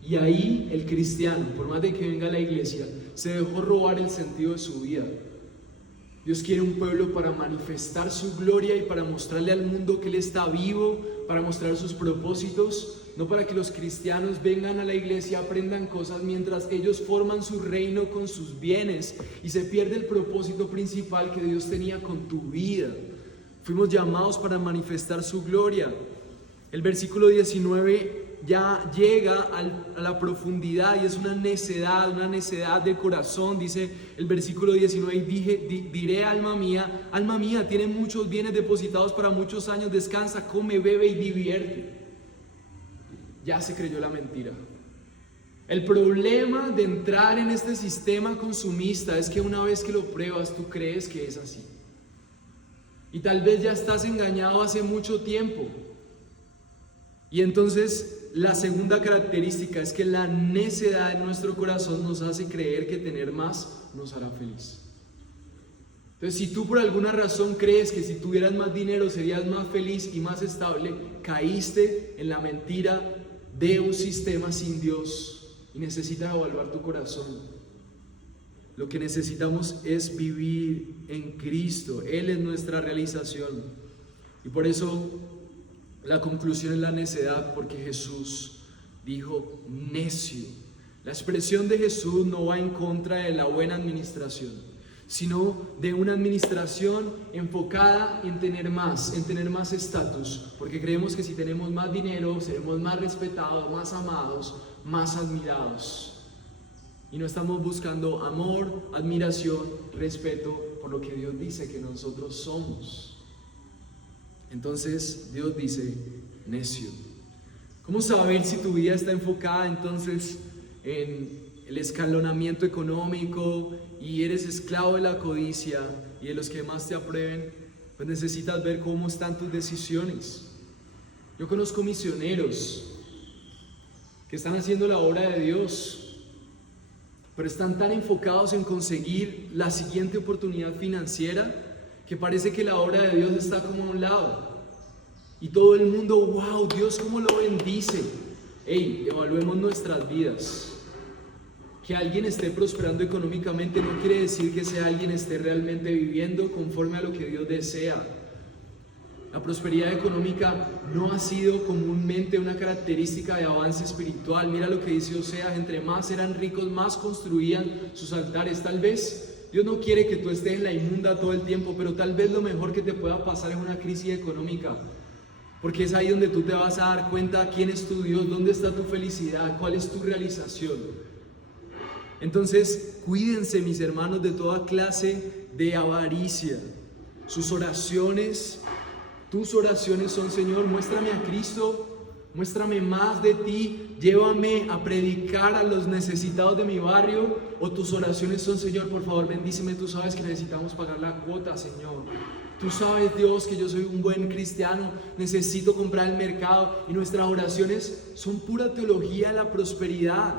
Y ahí el cristiano, por más de que venga a la iglesia, se dejó robar el sentido de su vida. Dios quiere un pueblo para manifestar su gloria y para mostrarle al mundo que Él está vivo, para mostrar sus propósitos, no para que los cristianos vengan a la iglesia, aprendan cosas mientras ellos forman su reino con sus bienes y se pierde el propósito principal que Dios tenía con tu vida. Fuimos llamados para manifestar su gloria. El versículo 19 ya llega a la profundidad y es una necedad del corazón. Dice el versículo 19: diré alma mía, tiene muchos bienes depositados para muchos años, descansa, come, bebe y divierte. Ya se creyó la mentira. El problema de entrar en este sistema consumista es que una vez que lo pruebas, tú crees que es así. Y tal vez ya estás engañado hace mucho tiempo. Y entonces la segunda característica es que la necedad en nuestro corazón nos hace creer que tener más nos hará feliz. Entonces, si tú por alguna razón crees que si tuvieras más dinero serías más feliz y más estable, caíste en la mentira de un sistema sin Dios y necesitas evaluar tu corazón. Lo que necesitamos es vivir en Cristo. Él es nuestra realización. Y por eso la conclusión es la necedad, porque Jesús dijo necio. La expresión de Jesús no va en contra de la buena administración, sino de una administración enfocada en tener más estatus, porque creemos que si tenemos más dinero seremos más respetados, más amados, más admirados. Y no estamos buscando amor, admiración, respeto por lo que Dios dice que nosotros somos. Entonces Dios dice necio. ¿Cómo saber si tu vida está enfocada entonces en el escalonamiento económico y eres esclavo de la codicia y de los que más te aprueben? Pues necesitas ver cómo están tus decisiones. Yo conozco misioneros que están haciendo la obra de Dios, pero están tan enfocados en conseguir la siguiente oportunidad financiera que parece que la obra de Dios está como a un lado. Y todo el mundo, wow, Dios cómo lo bendice. Hey, evaluemos nuestras vidas. Que alguien esté prosperando económicamente no quiere decir que ese alguien esté realmente viviendo conforme a lo que Dios desea. La prosperidad económica no ha sido comúnmente una característica de avance espiritual. Mira lo que dice Oseas: entre más eran ricos, más construían sus altares. Tal vez Dios no quiere que tú estés en la inmunda todo el tiempo, pero tal vez lo mejor que te pueda pasar es una crisis económica, porque es ahí donde tú te vas a dar cuenta quién es tu Dios, dónde está tu felicidad, cuál es tu realización. Entonces, cuídense, mis hermanos, de toda clase de avaricia. Sus oraciones son: Señor, muéstrame a Cristo, muéstrame más de ti, llévame a predicar a los necesitados de mi barrio. O tus oraciones son: Señor, por favor, bendíceme, tú sabes que necesitamos pagar la cuota, Señor. Tú sabes, Dios, que yo soy un buen cristiano, necesito comprar el mercado. Y nuestras oraciones son pura teología de la prosperidad,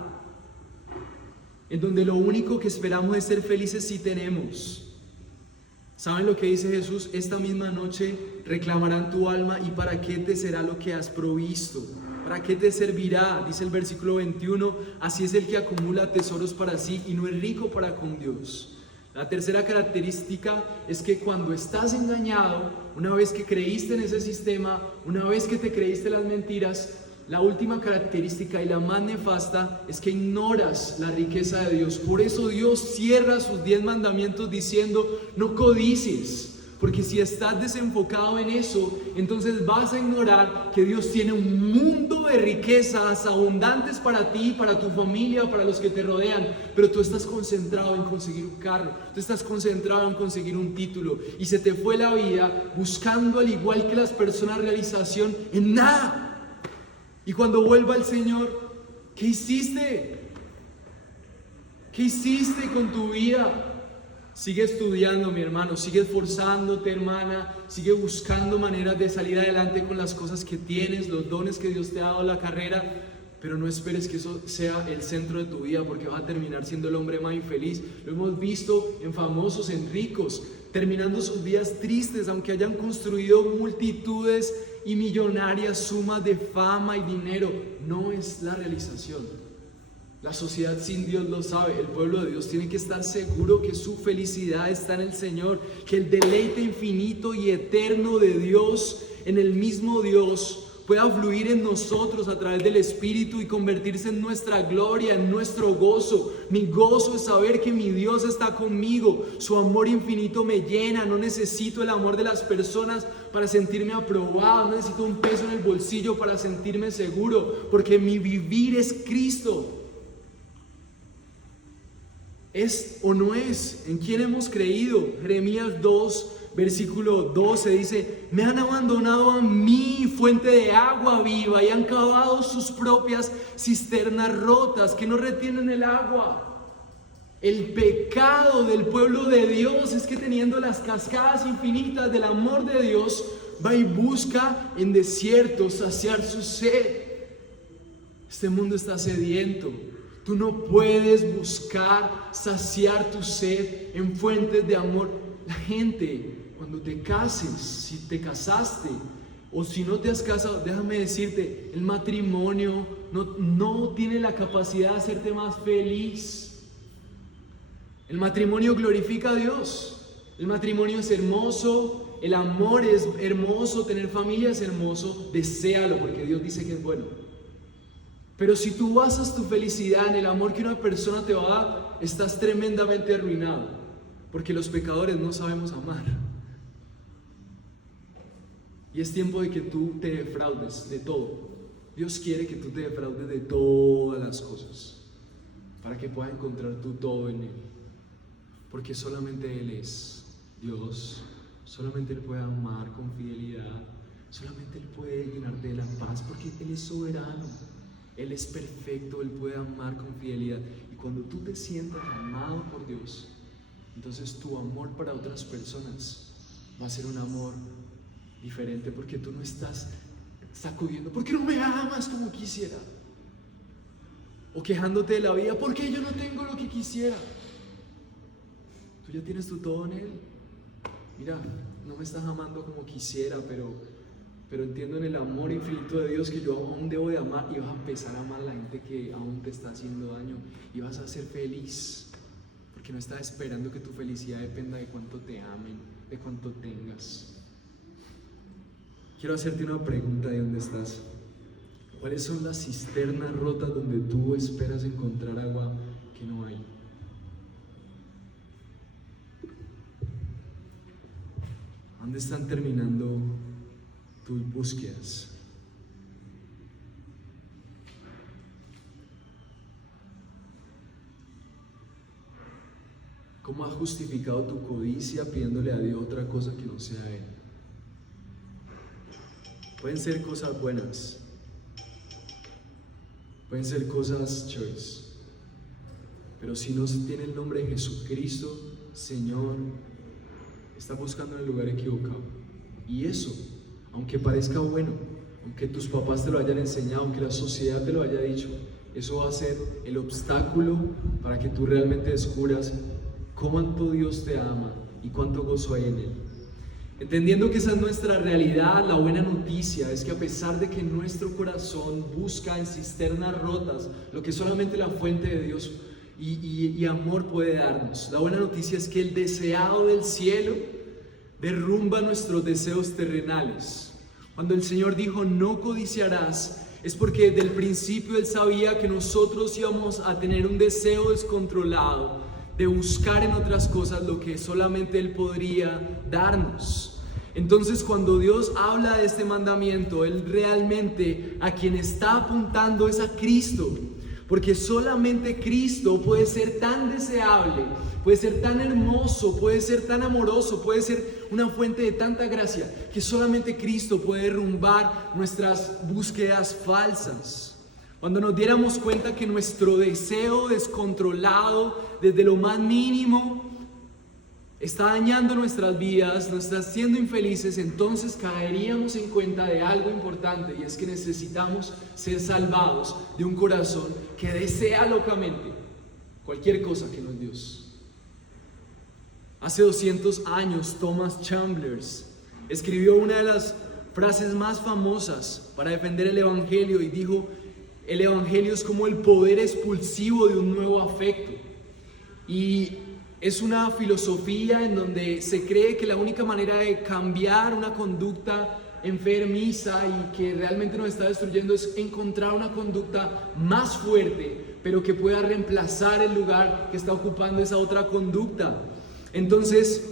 en donde lo único que esperamos es ser felices si tenemos. ¿Saben lo que dice Jesús? Esta misma noche reclamarán tu alma, ¿y para qué te será lo que has provisto? ¿Para qué te servirá? Dice el versículo 21, así es el que acumula tesoros para sí y no es rico para con Dios. La tercera característica es que cuando estás engañado, una vez que creíste en ese sistema, una vez que te creíste las mentiras, la última característica y la más nefasta es que ignoras la riqueza de Dios. Por eso Dios cierra sus 10 mandamientos diciendo: no codicies, porque si estás desenfocado en eso, entonces vas a ignorar que Dios tiene un mundo de riquezas abundantes para ti, para tu familia, para los que te rodean, pero tú estás concentrado en conseguir un carro, tú estás concentrado en conseguir un título y se te fue la vida buscando, al igual que las personas, realización en nada. Y cuando vuelva el Señor, ¿qué hiciste? ¿Qué hiciste con tu vida? Sigue estudiando, mi hermano, sigue esforzándote, hermana, sigue buscando maneras de salir adelante con las cosas que tienes, los dones que Dios te ha dado, la carrera, pero no esperes que eso sea el centro de tu vida, porque vas a terminar siendo el hombre más infeliz. Lo hemos visto en famosos, en ricos, terminando sus vidas tristes, aunque hayan construido multitudes y millonarias sumas de fama y dinero. No es la realización. La sociedad sin Dios lo sabe. El pueblo de Dios tiene que estar seguro que su felicidad está en el Señor, que el deleite infinito y eterno de Dios, en el mismo Dios, pueda fluir en nosotros a través del Espíritu y convertirse en nuestra gloria, en nuestro gozo. Mi gozo es saber que mi Dios está conmigo, su amor infinito me llena. No necesito el amor de las personas para sentirme aprobado, no necesito un peso en el bolsillo para sentirme seguro, porque mi vivir es Cristo. ¿Es o no es? ¿En quién hemos creído? Jeremías 2, versículo 12 dice: me han abandonado a mí, fuente de agua viva, y han cavado sus propias cisternas rotas que no retienen el agua. El pecado del pueblo de Dios es que, teniendo las cascadas infinitas del amor de Dios, va y busca en desiertos saciar su sed. Este mundo está sediento. Tú no puedes buscar saciar tu sed en fuentes de amor. La gente, cuando te cases, si te casaste o si no te has casado, déjame decirte, el matrimonio no tiene la capacidad de hacerte más feliz. El matrimonio glorifica a Dios. El matrimonio es hermoso, el amor es hermoso, tener familia es hermoso. Deséalo, porque Dios dice que es bueno. Pero si tú basas tu felicidad en el amor que una persona te va a dar, estás tremendamente arruinado, porque los pecadores no sabemos amar. Y es tiempo de que tú te defraudes de todo. Dios quiere que tú te defraudes de todas las cosas, para que puedas encontrar tu todo en Él. Porque solamente Él es Dios, solamente Él puede amar con fidelidad, solamente Él puede llenarte de la paz, porque Él es soberano. Él es perfecto, Él puede amar con fidelidad. Y cuando tú te sientas amado por Dios, entonces tu amor para otras personas va a ser un amor diferente, porque tú no estás sacudiendo: ¿por qué no me amas como quisiera? O quejándote de la vida: ¿por qué yo no tengo lo que quisiera? Tú ya tienes tu todo en Él. Mira, no me estás amando como quisiera, pero entiendo en el amor infinito de Dios que yo aún debo de amar, y vas a empezar a amar a la gente que aún te está haciendo daño, y vas a ser feliz, porque no estás esperando que tu felicidad dependa de cuánto te amen, de cuánto tengas. Quiero hacerte una pregunta de dónde estás. ¿Cuáles son las cisternas rotas donde tú esperas encontrar agua que no hay? ¿Dónde están terminando tus búsquedas? ¿Cómo has justificado tu codicia pidiéndole a Dios otra cosa que no sea Él? Pueden ser cosas buenas, pueden ser cosas chéveres, pero si no tiene el nombre de Jesucristo, Señor, está buscando en el lugar equivocado. Y eso, aunque parezca bueno, aunque tus papás te lo hayan enseñado, aunque la sociedad te lo haya dicho, eso va a ser el obstáculo para que tú realmente descubras cuánto Dios te ama y cuánto gozo hay en Él. Entendiendo que esa es nuestra realidad, la buena noticia es que, a pesar de que nuestro corazón busca en cisternas rotas lo que solamente la fuente de Dios y amor puede darnos, la buena noticia es que el deseado del cielo derrumba nuestros deseos terrenales. Cuando el Señor dijo: no codiciarás, es porque desde el principio Él sabía que nosotros íbamos a tener un deseo descontrolado de buscar en otras cosas lo que solamente Él podría darnos. Entonces, cuando Dios habla de este mandamiento, Él realmente a quien está apuntando es a Cristo, porque solamente Cristo puede ser tan deseable, puede ser tan hermoso, puede ser tan amoroso, puede ser una fuente de tanta gracia, que solamente Cristo puede derrumbar nuestras búsquedas falsas. Cuando nos diéramos cuenta que nuestro deseo descontrolado, desde lo más mínimo, está dañando nuestras vidas, nos está haciendo infelices, entonces caeríamos en cuenta de algo importante, y es que necesitamos ser salvados de un corazón que desea locamente cualquier cosa que no es Dios. Hace 200 años, Thomas Chalmers escribió una de las frases más famosas para defender el Evangelio, y dijo: el Evangelio es como el poder expulsivo de un nuevo afecto. Y es una filosofía en donde se cree que la única manera de cambiar una conducta enfermiza y que realmente nos está destruyendo, es encontrar una conducta más fuerte, pero que pueda reemplazar el lugar que está ocupando esa otra conducta. Entonces,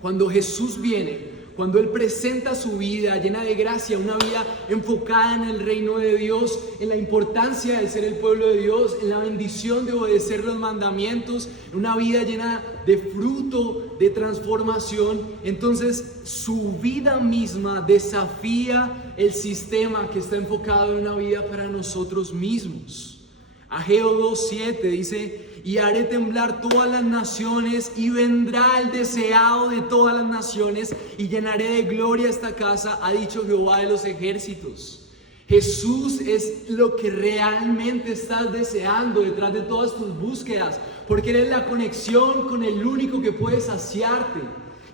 cuando Jesús viene, cuando Él presenta su vida llena de gracia, una vida enfocada en el reino de Dios, en la importancia de ser el pueblo de Dios, en la bendición de obedecer los mandamientos, una vida llena de fruto, de transformación, entonces su vida misma desafía el sistema que está enfocado en una vida para nosotros mismos. Ageo 2:7 dice: y haré temblar todas las naciones, y vendrá el deseado de todas las naciones, y llenaré de gloria esta casa, ha dicho Jehová de los ejércitos. Jesús es lo que realmente estás deseando detrás de todas tus búsquedas, porque Él es la conexión con el único que puede saciarte.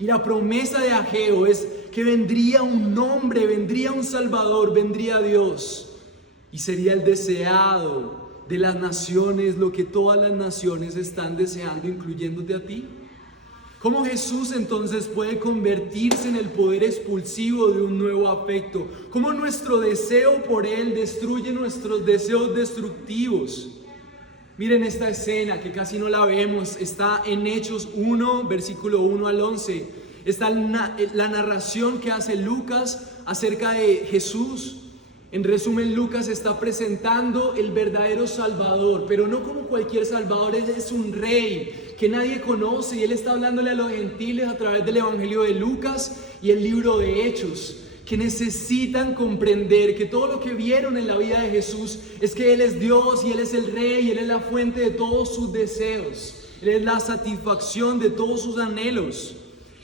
Y la promesa de Ageo es que vendría un hombre, vendría un Salvador, vendría Dios, y sería el deseado de las naciones, lo que todas las naciones están deseando, incluyéndote a ti. ¿Cómo Jesús entonces puede convertirse en el poder expulsivo de un nuevo afecto? ¿Cómo nuestro deseo por Él destruye nuestros deseos destructivos? Miren esta escena que casi no la vemos, está en Hechos 1, versículo 1 al 11. Está la narración que hace Lucas acerca de Jesús. En resumen, Lucas está presentando el verdadero Salvador, pero no como cualquier Salvador. Él es un rey que nadie conoce, y Él está hablándole a los gentiles a través del Evangelio de Lucas y el libro de Hechos, que necesitan comprender que todo lo que vieron en la vida de Jesús es que Él es Dios y Él es el rey, y Él es la fuente de todos sus deseos, Él es la satisfacción de todos sus anhelos.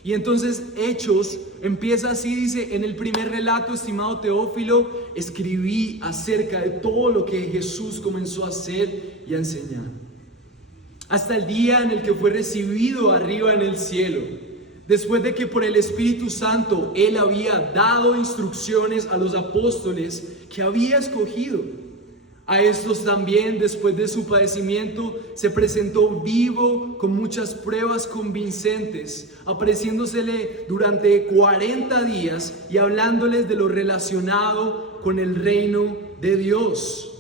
Y entonces Hechos empieza así, dice: en el primer relato, estimado Teófilo, escribí acerca de todo lo que Jesús comenzó a hacer y a enseñar, hasta el día en el que fue recibido arriba en el cielo, después de que por el Espíritu Santo Él había dado instrucciones a los apóstoles que había escogido. A estos también, después de su padecimiento, se presentó vivo con muchas pruebas convincentes, apareciéndosele durante 40 días y hablándoles de lo relacionado con el reino de Dios.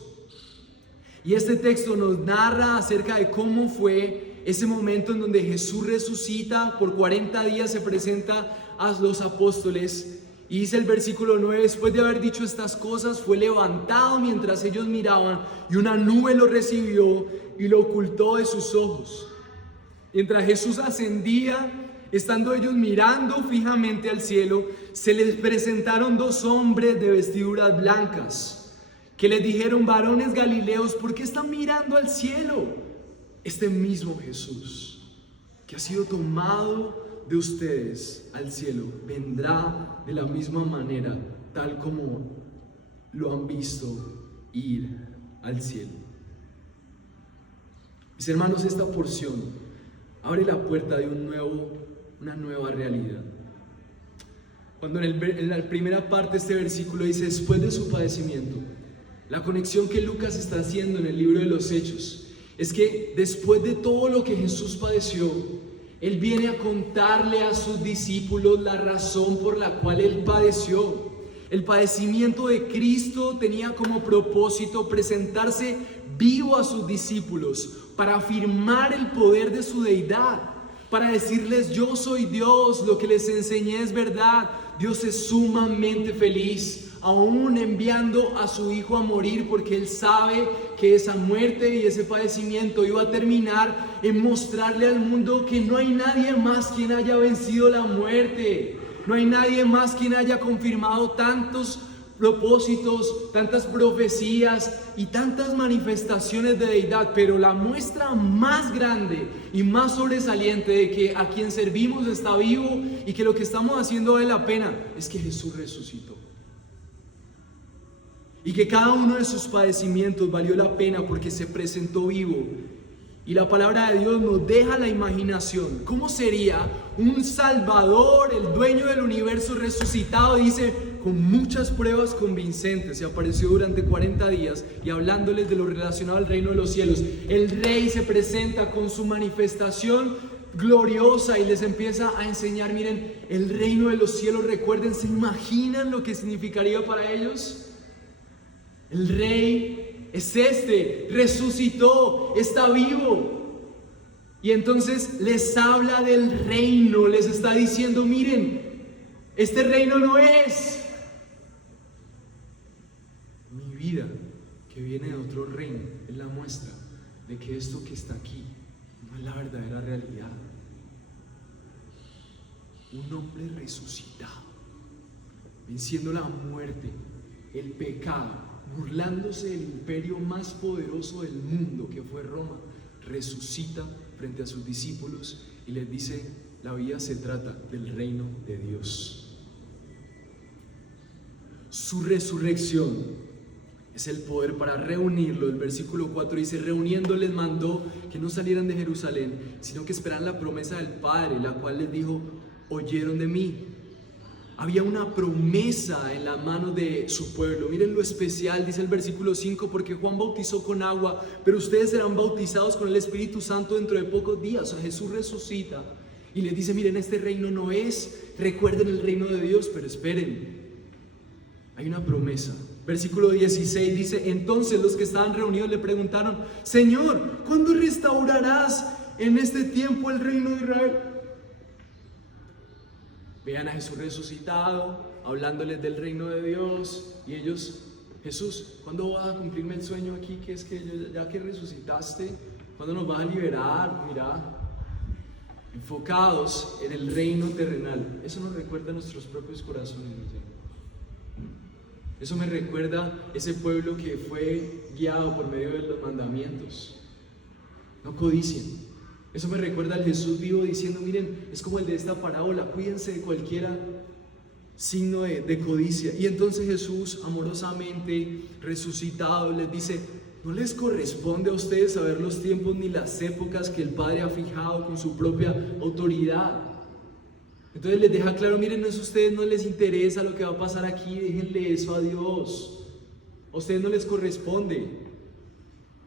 Y este texto nos narra acerca de cómo fue ese momento en donde Jesús resucita, por 40 días se presenta a los apóstoles. Y dice el versículo 9: después de haber dicho estas cosas, fue levantado mientras ellos miraban, y una nube lo recibió y lo ocultó de sus ojos. Mientras Jesús ascendía, estando ellos mirando fijamente al cielo, se les presentaron dos hombres de vestiduras blancas, que les dijeron: varones galileos, ¿por qué están mirando al cielo? Este mismo Jesús, que ha sido tomado de ustedes al cielo, vendrá de la misma manera, tal como lo han visto ir al cielo. Mis hermanos, esta porción abre la puerta de una nueva realidad. Cuando en la primera parte de este versículo dice: después de su padecimiento, la conexión que Lucas está haciendo en el libro de los Hechos es que después de todo lo que Jesús padeció, Él viene a contarle a sus discípulos la razón por la cual Él padeció. El padecimiento de Cristo tenía como propósito presentarse vivo a sus discípulos para afirmar el poder de su deidad, para decirles: yo soy Dios, lo que les enseñé es verdad. Dios es sumamente feliz, aún enviando a su Hijo a morir, porque Él sabe que esa muerte y ese padecimiento iba a terminar en mostrarle al mundo que no hay nadie más quien haya vencido la muerte. No hay nadie más quien haya confirmado tantos propósitos, tantas profecías y tantas manifestaciones de deidad. Pero la muestra más grande y más sobresaliente de que a quien servimos está vivo y que lo que estamos haciendo vale la pena es que Jesús resucitó. Y que cada uno de sus padecimientos valió la pena porque se presentó vivo. Y la palabra de Dios nos deja la imaginación. ¿Cómo sería un Salvador, el dueño del universo resucitado? Dice: con muchas pruebas convincentes se apareció durante 40 días y hablándoles de lo relacionado al reino de los cielos. El rey se presenta con su manifestación gloriosa y les empieza a enseñar, miren, el reino de los cielos, recuerden, ¿se imaginan lo que significaría para ellos? El rey es resucitó, está vivo. Y entonces les habla del reino, les está diciendo, miren, este reino no es mi vida que viene de otro reino, es la muestra de que esto que está aquí no es la verdadera realidad. Un hombre resucitado, venciendo la muerte, el pecado, burlándose del imperio más poderoso del mundo que fue Roma, resucita frente a sus discípulos y les dice, la vida se trata del reino de Dios. Su resurrección es el poder para reunirlo. El versículo 4 dice, reuniendo les mandó que no salieran de Jerusalén, sino que esperaran la promesa del Padre, la cual les dijo, oyeron de mí. Había una promesa en la mano de su pueblo. Miren lo especial, dice el versículo 5, porque Juan bautizó con agua, pero ustedes serán bautizados con el Espíritu Santo dentro de pocos días. O sea, Jesús resucita y les dice, miren, este reino no es, recuerden el reino de Dios, pero esperen, hay una promesa. Versículo 16 dice, entonces los que estaban reunidos le preguntaron, Señor, ¿cuándo restaurarás en este tiempo el reino de Israel? Vean a Jesús resucitado, hablándoles del reino de Dios, y ellos, Jesús, ¿cuándo vas a cumplirme el sueño aquí? Que es que ya que resucitaste, ¿cuándo nos vas a liberar? Mira, enfocados en el reino terrenal. Eso nos recuerda a nuestros propios corazones, ¿no? Eso me recuerda ese pueblo que fue guiado por medio de los mandamientos. No codicien. Eso me recuerda al Jesús vivo diciendo, miren, es como el de esta parábola, cuídense de cualquier signo de codicia. Y entonces Jesús, amorosamente resucitado, les dice, no les corresponde a ustedes saber los tiempos ni las épocas que el Padre ha fijado con su propia autoridad. Entonces les deja claro, miren, a ustedes no les interesa lo que va a pasar aquí, déjenle eso a Dios. A ustedes no les corresponde.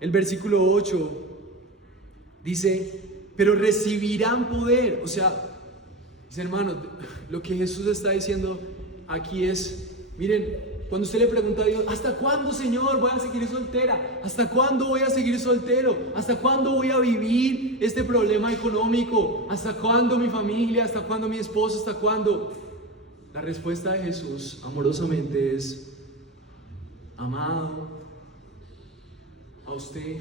El versículo 8 dice, pero recibirán poder. O sea, mis hermanos, lo que Jesús está diciendo aquí es, miren, cuando usted le pregunta a Dios, ¿hasta cuándo, Señor, voy a seguir soltera? ¿Hasta cuándo voy a seguir soltero? ¿Hasta cuándo voy a vivir este problema económico? ¿Hasta cuándo mi familia? ¿Hasta cuándo mi esposo? ¿Hasta cuándo? La respuesta de Jesús, amorosamente, es, amado, a usted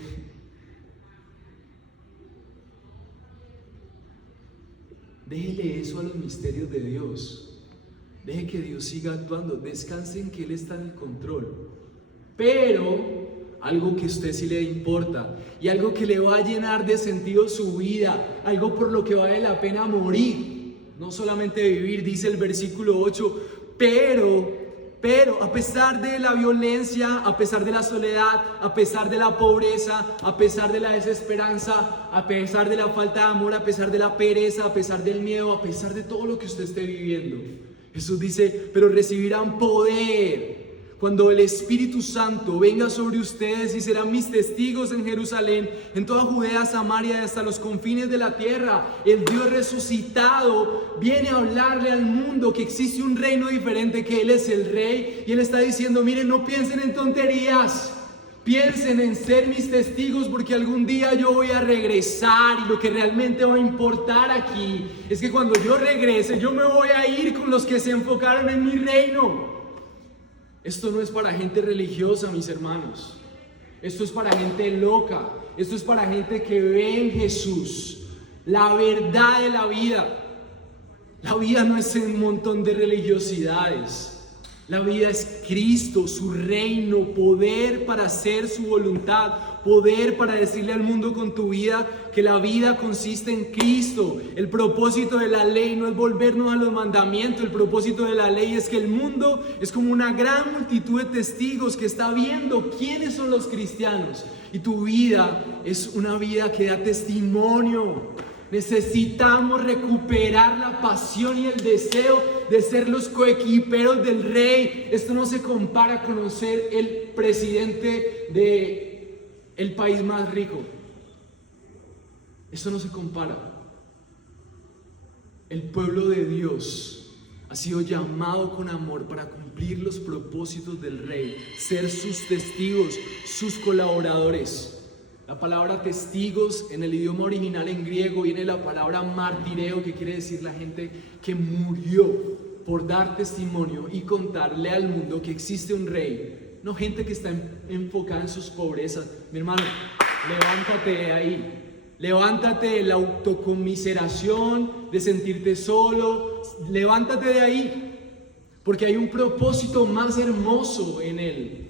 déjele eso a los misterios de Dios. Deje que Dios siga actuando. Descanse en que Él está en el control. Pero algo que a usted sí le importa y algo que le va a llenar de sentido su vida, algo por lo que vale la pena morir, no solamente vivir, dice el versículo 8, pero a pesar de la violencia, a pesar de la soledad, a pesar de la pobreza, a pesar de la desesperanza, a pesar de la falta de amor, a pesar de la pereza, a pesar del miedo, a pesar de todo lo que usted esté viviendo, Jesús dice, pero recibirán poder cuando el Espíritu Santo venga sobre ustedes y serán mis testigos en Jerusalén, en toda Judea, Samaria y hasta los confines de la tierra. El Dios resucitado viene a hablarle al mundo que existe un reino diferente, que Él es el Rey, y Él está diciendo, miren, no piensen en tonterías, piensen en ser mis testigos, porque algún día yo voy a regresar y lo que realmente va a importar aquí es que cuando yo regrese yo me voy a ir con los que se enfocaron en mi reino. Esto no es para gente religiosa, mis hermanos. Esto es para gente loca. Esto es para gente que ve en Jesús la verdad de la vida. La vida no es un montón de religiosidades. La vida es Cristo, su reino, poder para hacer su voluntad, poder para decirle al mundo con tu vida que la vida consiste en Cristo. El propósito de la ley no es volvernos a los mandamientos, el propósito de la ley es que el mundo es como una gran multitud de testigos que está viendo quiénes son los cristianos. Y tu vida es una vida que da testimonio. Necesitamos recuperar la pasión y el deseo de ser los coequiperos del Rey. Esto no se compara con ser el presidente del país más rico. Esto no se compara. El pueblo de Dios ha sido llamado con amor para cumplir los propósitos del Rey, ser sus testigos, sus colaboradores. La palabra testigos en el idioma original en griego viene de la palabra martireo, que quiere decir la gente que murió por dar testimonio y contarle al mundo que existe un Rey, no gente que está enfocada en sus pobrezas. Mi hermano, levántate de ahí. Levántate de la autocomiseración, de sentirte solo. Levántate de ahí, porque hay un propósito más hermoso en Él.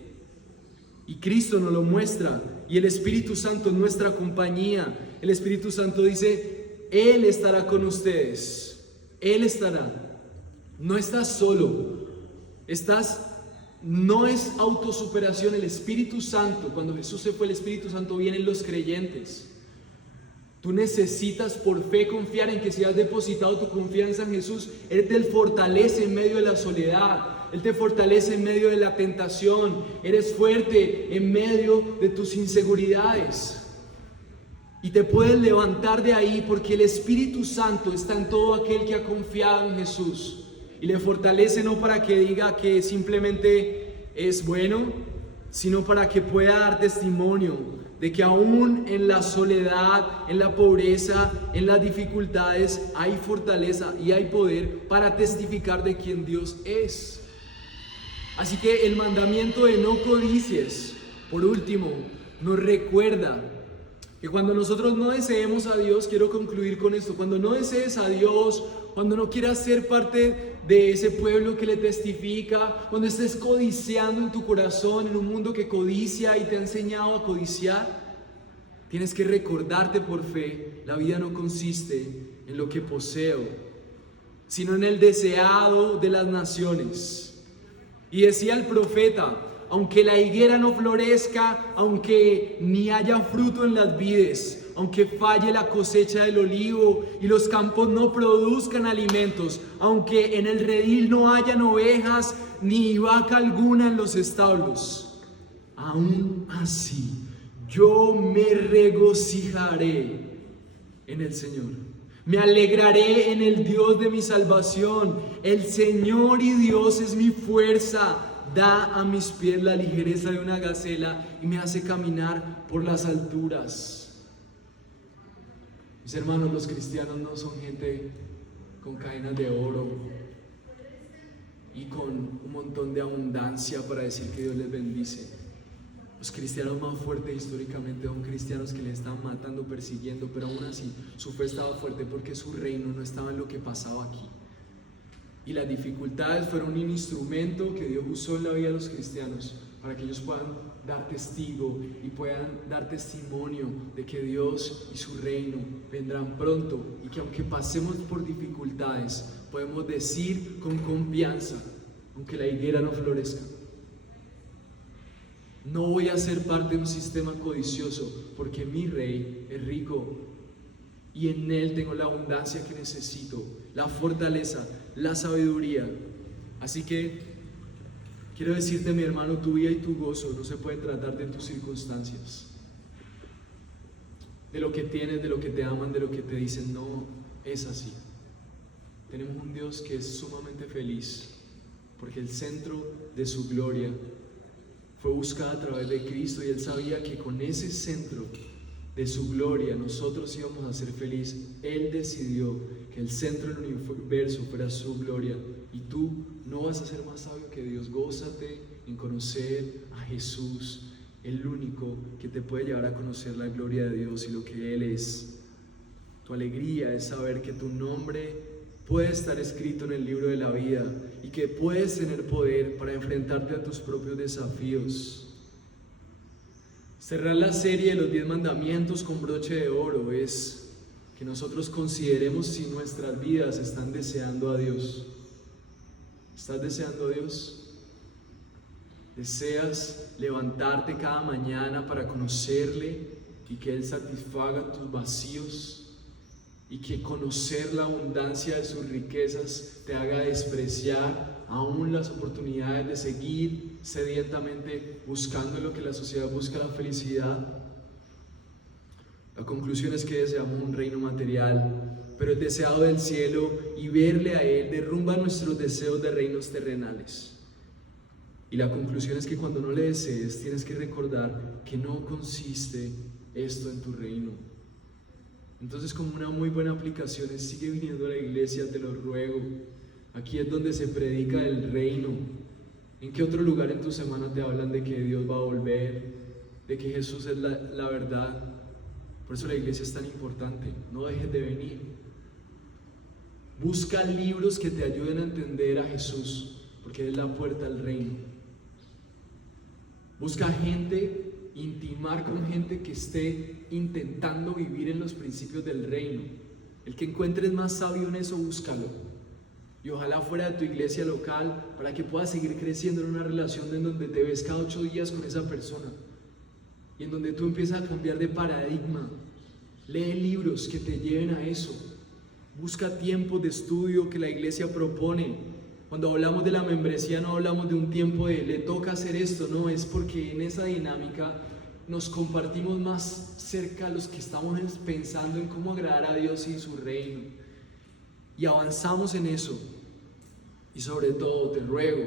Y Cristo nos lo muestra, y el Espíritu Santo es nuestra compañía. El Espíritu Santo dice, Él estará con ustedes. Él estará. No estás solo. No es autosuperación. El Espíritu Santo, cuando Jesús se fue, el Espíritu Santo viene en los creyentes. Tú necesitas por fe confiar en que si has depositado tu confianza en Jesús, Él te fortalece en medio de la soledad, Él te fortalece en medio de la tentación, eres fuerte en medio de tus inseguridades. Y te puedes levantar de ahí porque el Espíritu Santo está en todo aquel que ha confiado en Jesús. Y le fortalece no para que diga que simplemente es bueno, sino para que pueda dar testimonio de que aún en la soledad, en la pobreza, en las dificultades, hay fortaleza y hay poder para testificar de quién Dios es. Así que el mandamiento de no codicies, por último, nos recuerda que cuando nosotros no deseemos a Dios, quiero concluir con esto, cuando no desees a Dios, cuando no quieras ser parte de ese pueblo que le testifica, cuando estés codiciando en tu corazón, en un mundo que codicia y te ha enseñado a codiciar, tienes que recordarte por fe, la vida no consiste en lo que poseo, sino en el deseado de las naciones. Y decía el profeta, aunque la higuera no florezca, aunque ni haya fruto en las vides, aunque falle la cosecha del olivo y los campos no produzcan alimentos, aunque en el redil no hayan ovejas ni vaca alguna en los establos, aún así yo me regocijaré en el Señor. Me alegraré en el Dios de mi salvación. El Señor y Dios es mi fuerza. Da a mis pies la ligereza de una gacela y me hace caminar por las alturas. Mis hermanos, los cristianos no son gente con cadenas de oro y con un montón de abundancia para decir que Dios les bendice. Los cristianos más fuertes históricamente son cristianos que les estaban matando, persiguiendo, pero aún así su fe estaba fuerte porque su reino no estaba en lo que pasaba aquí. Y las dificultades fueron un instrumento que Dios usó en la vida de los cristianos para que ellos puedan dar testigo y puedan dar testimonio de que Dios y su reino vendrán pronto, y que aunque pasemos por dificultades podemos decir con confianza, aunque la higuera no florezca, no voy a ser parte de un sistema codicioso, porque mi Rey es rico y en Él tengo la abundancia que necesito, la fortaleza, la sabiduría. Así que quiero decirte, mi hermano, tu vida y tu gozo no se puede tratar de tus circunstancias, de lo que tienes, de lo que te aman, de lo que te dicen. No es así. Tenemos un Dios que es sumamente feliz porque el centro de su gloria fue buscada a través de Cristo, y Él sabía que con ese centro de su gloria nosotros íbamos a ser felices. Él decidió que el centro del universo fuera su gloria, y tú no vas a ser más sabio que Dios. Gózate en conocer a Jesús, el único que te puede llevar a conocer la gloria de Dios y lo que Él es. Tu alegría es saber que tu nombre puede estar escrito en el libro de la vida y que puedes tener poder para enfrentarte a tus propios desafíos. Cerrar la serie de los 10 mandamientos con broche de oro es que nosotros consideremos si nuestras vidas están deseando a Dios. ¿Estás deseando a Dios? ¿Deseas levantarte cada mañana para conocerle y que Él satisfaga tus vacíos? Y que conocer la abundancia de sus riquezas te haga despreciar aún las oportunidades de seguir sedientamente buscando lo que la sociedad busca, la felicidad. La conclusión es que deseamos un reino material, pero el deseado del cielo y verle a Él derrumba nuestros deseos de reinos terrenales. Y la conclusión es que cuando no le desees, tienes que recordar que no consiste esto en tu reino. Entonces, como una muy buena aplicación es: sigue viniendo a la iglesia, te lo ruego. Aquí es donde se predica el reino. ¿En qué otro lugar en tu semana te hablan de que Dios va a volver, de que Jesús es la verdad? Por eso la iglesia es tan importante. No dejes de venir. Busca libros que te ayuden a entender a Jesús, porque es la puerta al reino. Busca gente, intimar con gente que esté intentando vivir en los principios del reino. El que encuentres más sabio en eso, búscalo. Y ojalá fuera de tu iglesia local, para que puedas seguir creciendo en una relación en donde te ves cada 8 días con esa persona y en donde tú empiezas a cambiar de paradigma. Lee libros que te lleven a eso. Busca tiempos de estudio que la iglesia propone. Cuando hablamos de la membresía, no hablamos de un tiempo de le toca hacer esto, no, es porque en esa dinámica nos compartimos más cerca a los que estamos pensando en cómo agradar a Dios y su reino. Y avanzamos en eso. Y sobre todo te ruego,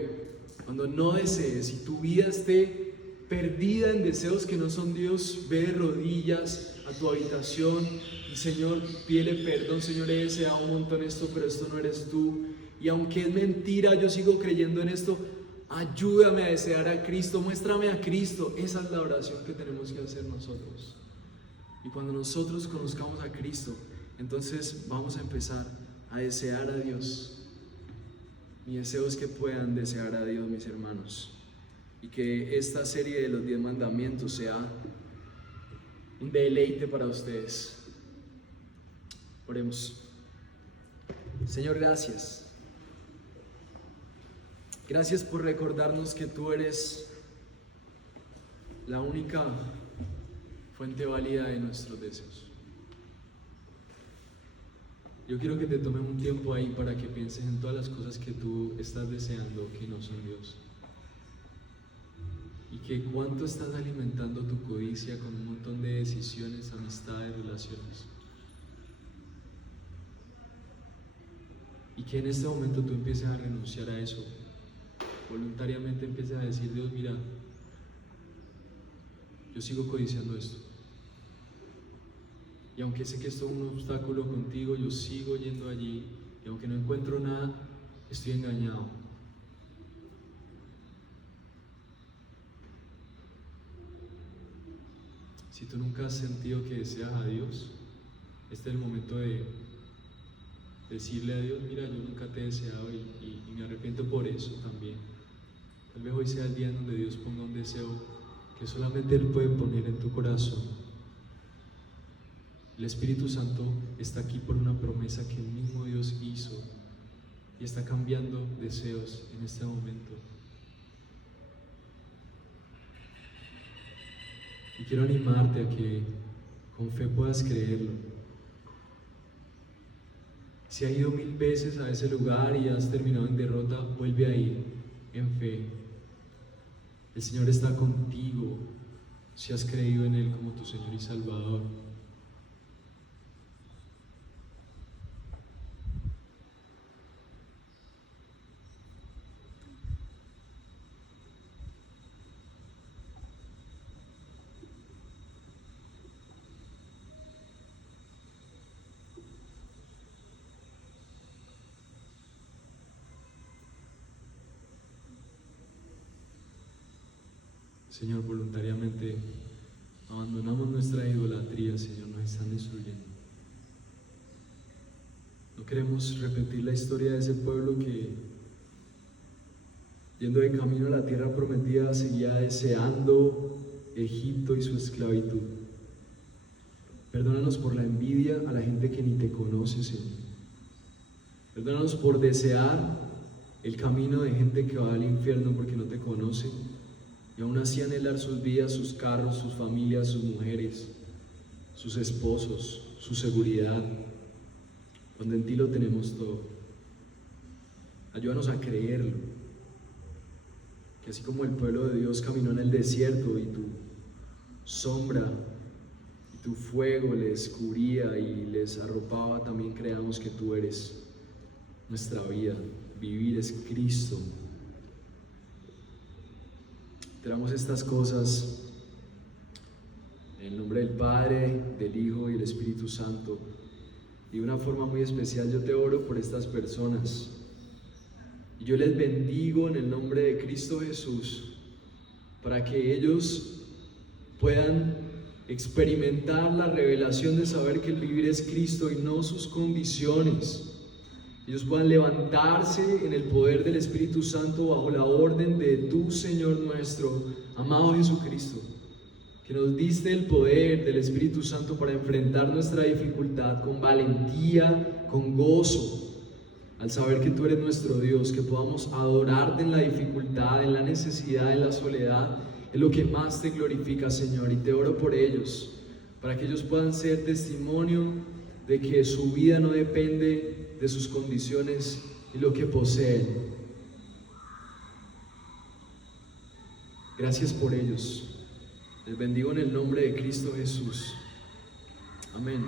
cuando no desees y tu vida esté perdida en deseos que no son Dios, ve de rodillas a tu habitación y: Señor, pídele perdón. Señor, he deseado un montón esto, pero esto no eres tú, y aunque es mentira, yo sigo creyendo en esto. Ayúdame a desear a Cristo, muéstrame a Cristo. Esa es la oración que tenemos que hacer nosotros. Y cuando nosotros conozcamos a Cristo, entonces vamos a empezar a desear a Dios. Mi deseo es que puedan desear a Dios, mis hermanos, y que esta serie de los 10 mandamientos sea un deleite para ustedes. Oremos. Señor, gracias. Gracias por recordarnos que tú eres la única fuente válida de nuestros deseos. Yo quiero que te tomes un tiempo ahí para que pienses en todas las cosas que tú estás deseando que no son Dios. Y que cuánto estás alimentando tu codicia con un montón de decisiones, amistades, relaciones. Y que en este momento tú empieces a renunciar a eso. Voluntariamente empieces a decir: Dios, mira, yo sigo codiciando esto. Y aunque sé que esto es un obstáculo contigo, yo sigo yendo allí. Y aunque no encuentro nada, estoy engañado. Si tú nunca has sentido que deseas a Dios, este es el momento de decirle a Dios: mira, yo nunca te he deseado y me arrepiento por eso también. Tal vez hoy sea el día en donde Dios ponga un deseo que solamente Él puede poner en tu corazón. El Espíritu Santo está aquí por una promesa que el mismo Dios hizo y está cambiando deseos en este momento. Y quiero animarte a que con fe puedas creerlo. Si has ido 1000 veces a ese lugar y has terminado en derrota, vuelve a ir en fe. El Señor está contigo si has creído en Él como tu Señor y Salvador. Señor, voluntariamente abandonamos nuestra idolatría, Señor, nos están destruyendo. No queremos repetir la historia de ese pueblo que, yendo de camino a la tierra prometida, seguía deseando Egipto y su esclavitud. Perdónanos por la envidia a la gente que ni te conoce, Señor. Perdónanos por desear el camino de gente que va al infierno porque no te conoce, y aún así anhelar sus vidas, sus carros, sus familias, sus mujeres, sus esposos, su seguridad, cuando en ti lo tenemos todo. Ayúdanos a creerlo, que así como el pueblo de Dios caminó en el desierto y tu sombra y tu fuego les cubría y les arropaba, también creamos que tú eres nuestra vida. Vivir es Cristo. Te damos estas cosas en el nombre del Padre, del Hijo y del Espíritu Santo. Y de una forma muy especial yo te oro por estas personas. Y yo les bendigo en el nombre de Cristo Jesús, para que ellos puedan experimentar la revelación de saber que el vivir es Cristo y no sus condiciones. Ellos puedan levantarse en el poder del Espíritu Santo bajo la orden de tu Señor nuestro, amado Jesucristo, que nos diste el poder del Espíritu Santo para enfrentar nuestra dificultad con valentía, con gozo, al saber que tú eres nuestro Dios, que podamos adorarte en la dificultad, en la necesidad, en la soledad, en lo que más te glorifica, Señor. Y te oro por ellos, para que ellos puedan ser testimonio de que su vida no depende de sus condiciones y lo que poseen. Gracias por ellos. Les bendigo en el nombre de Cristo Jesús. Amén.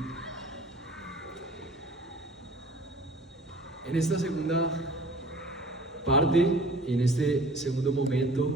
En esta segunda parte, en este segundo momento,